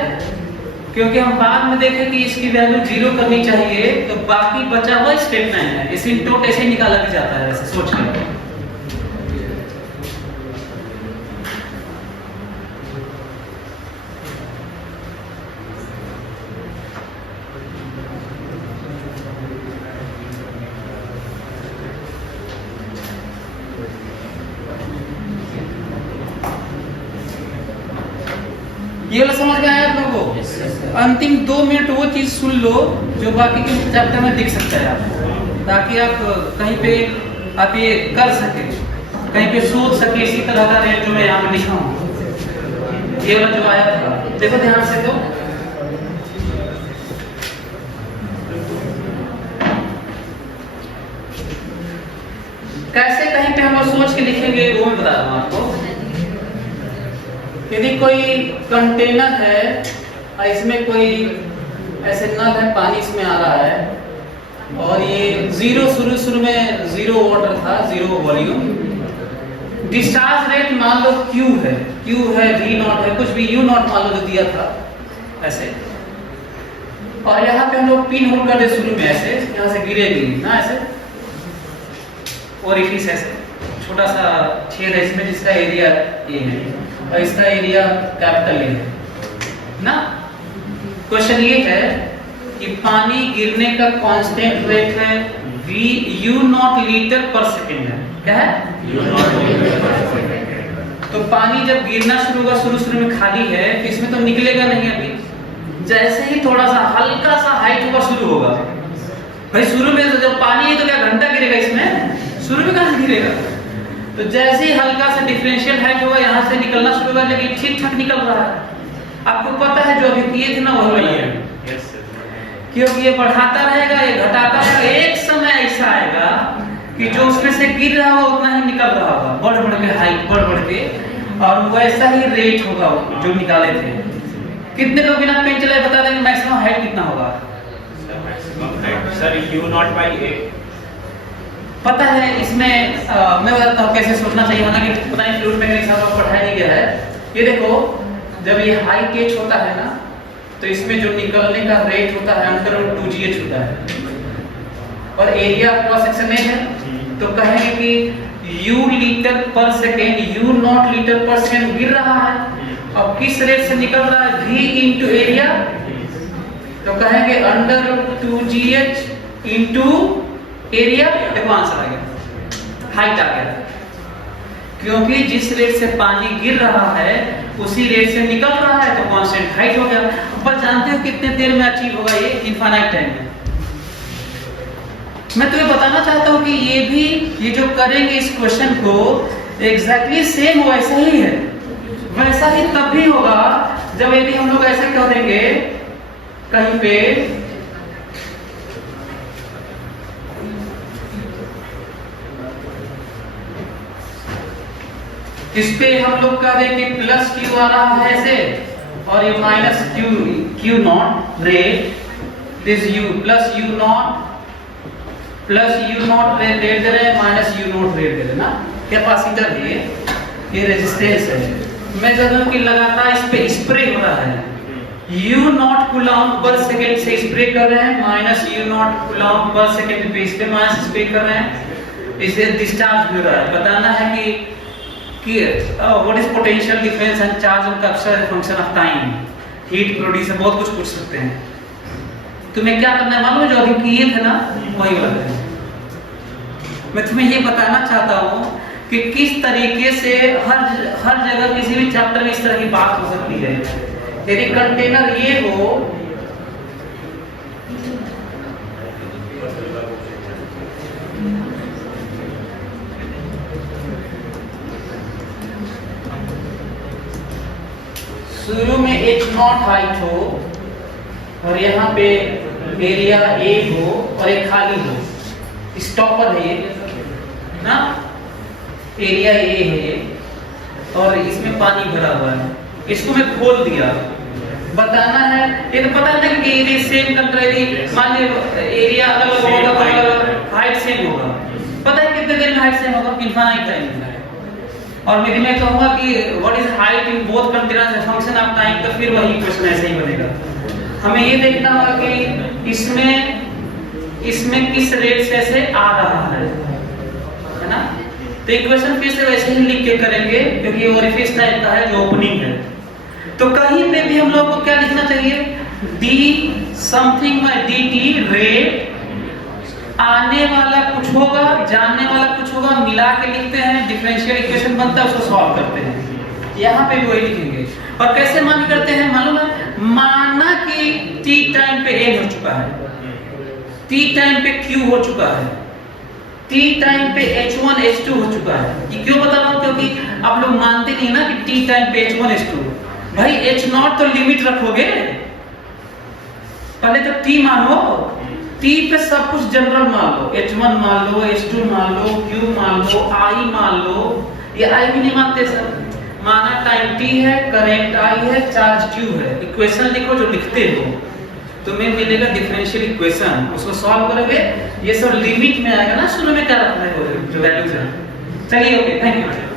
क्योंकि हम बाद में देखें कि इसकी वैल्यू 0 करनी चाहिए, तो बाकी बचा हुआ स्ट्रेट लाइन है, एसिम्पटोट ऐसे निकाला भी जाता है, ऐसे सोच के। ये वाला समझ में आया आप लोगों को? अंतिम 2 मिनट वो चीज सुन लो जो बाकी के चैप्टर में दिख सकता है आपको, ताकि आप कहीं पे आप ये कर सके, कहीं पे सोच सके इसी तरह का रेट जो मैं यहाँ पे लिखा हूँ। ये वाला जो आया था, देखो ध्यान से, तो कैसे कहीं पे हम लोग सोच के लिखेंगे वो मैं बता दूँ आपको। यदि कोई कंटेनर है और इसमें कोई ऐसे नल है, पानी इसमें आ रहा है, और ये शुरू में 0 वाटर था, 0 वॉल्यूम, डिस्चार्ज रेट मान लो Q है, V0 है, कुछ भी U0 मान लो जो दिया था ऐसे, और यहाँ पे हम लोग पिन होल कर दे शुरू में ऐसे, यहाँ से गिरेगी ना ऐसे, और इस ऐसे छोटा सा छेद है इसमें जिसका एरिया ये है, और इसका एरिया कैपिटल ए है ना। क्वेश्चन ये है कि पानी गिरने का कांस्टेंट रेट है U0 लीटर पर सेकंड है, क्या है? तो पानी जब गिरना शुरू होगा, शुरू में खाली है, तो इसमें तो निकलेगा नहीं अभी, जैसे ही थोड़ा सा हल्का सा हाइट होगा शुरू होगा, भाई शुरू में जब पानी है तो क्या घंटा गिरेगा इसमें? शुरू में कहां से गिरेगा? तो जैसे ही हल्का सा डिफरेंशियल हाइट होगा, यहाँ से निकलना शुरू होगा, लेकिन ठीक ठाक निकल रहा है। आपको पता है जो अभी किए थे ना वही है, क्योंकि ये बढ़ाता रहेगा, ये घटाता रहेगा, एक समय ऐसा आएगा कि जो उसमें से गिर रहा होगा उतना ही निकल रहा होगा, बढ़ के हाइट बढ़ के, और वैसा ही रेट होगा जो निकाले थे। कितने लोग बिना पेन चलाए बता देंगे मैक्सिमम हाइट कितना होगा? Sir U0/A। पता है इसमें मैं बताता हूँ कैसे सोचना चाहिए, हालांकि पता नहीं फ्लूइड मैकेनिक्स आपको पढ़ाया नहीं गया है। ये देखो, जब ये हाई केच होता है ना, तो इसमें जो निकलने का रेट होता है √2GH होता है, और एरिया क्रॉस सेक्शन में है, तो कहेंगे कि U लीटर पर सेकेंड, U0 लीटर पर सेकेंड गिर रहा है, और किस रेट से निकल रहा है? V इंटू एरिया, तो कहेंगे √2GH इंटू एरिया। देखो आंसर आ गया, हाइट आ गया, क्योंकि जिस रेट से पानी गिर रहा है उसी रेट से निकल रहा है, तो कांस्टेंट हाइट हो गया। पर जानते हो कितने देर में अचीव होगा ये? इनफाइनाइट टाइम में। मैं तुम्हें बताना चाहता हूँ कि ये जो करेंगे इस क्वेश्चन को एग्जैक्टली सेम वैसा ही है, वैसा ही तब भी होगा जब यदि हम लोग ऐसे कह देंगे कहीं पे इस पे हम लोग कह दें कि प्लस Q आ रहा है ऐसे, और ये minus Q0 rate, this U plus U0 rate दे रहे हैं, माइनस U0 रेट दे रहे ना। कैपेसिटर है ये रेजिस्टेंस है। मैं जब कि लगातार इस पे स्प्रे हो रहा है, U0 कूलम पर सेकंड से स्प्रे कर रहे हैं, minus U0 coulomb per second पे इस पे माइनस स्प्रे कर रहे हैं, इसे डिस्चार्ज हो रहा है। बताना है कि what is potential difference and charge on capture function of time, heat produce, बहुत कुछ पूछ सकते हैं। तुम्हें क्या करना है मालूम है? जो अभी किए थे ना वही वाला है। मैं तुम्हें ये बताना चाहता हूँ कि किस तरीके से हर जगह किसी भी चैप्टर में इस तरह की बात हो सकती है। यदि कंटेनर ये हो, शुरू में h नॉट हाइट हो और यहाँ पे एरिया A हो और एक खाली हो, स्टॉपर है ये ना, एरिया A है और इसमें पानी भरा हुआ है, इसको मैं खोल दिया। बताना है, ये तो पता है ना कि एरिया सेम कंट्री, मान लीजिए एरिया अलग होगा तो हाइट सेम होगा, पता है कितने देर में हाइट सेम होगा, इनफाइनाइट टाइम में। और मैं कहूंगा कि what is height in both countries as function of time, तो फिर वही क्वेश्चन ऐसे ही बनेगा। हमें ये देखना होगा कि इसमें किस रेट से ऐसे आ रहा है ना। तो इक्वेशन फिर से वैसे ही लिख के करेंगे क्योंकि ये ओरिफिस टाइप का है जो ओपनिंग है। तो कहीं पे भी हम लोग को क्या लिखना चाहिए, D something bye D T rate, आने वाला कुछ होगा जानने वाला कुछ होगा, मिला के लिखते हैं, डिफरेंशियल इक्वेशन बनता है, उसको सॉल्व करते हैं। यहाँ पे भी वही लिखेंगे। और कैसे मान करते हैं मालूम है, माना कि t टाइम पे n हो चुका है, t टाइम पे q हो चुका है, t टाइम पे h1 h2 हो चुका है। ये क्यों बता रहा हूँ, क्योंकि आप लोग मानते नहीं ना कि t टाइम पे h1 h2, भाई h0 तो लिमिट रखोगे, पहले तो t मानो, t पे सब कुछ जनरल मान लो, h1 मान लो, h2 मान लो, q मान लो, i मान लो। ये i भी नहीं मानते सर, माना टाइम t है, करंट i है, चार्ज q है। इक्वेशन लिखो जो लिखते हो, तुम्हें मिलेगा डिफरेंशियल इक्वेशन, उसको सॉल्व करोगे, ये सब लिमिट में आएगा ना, शुरू में क्या रखना है वैल्यूज है। चलिए ओके, थैंक यू।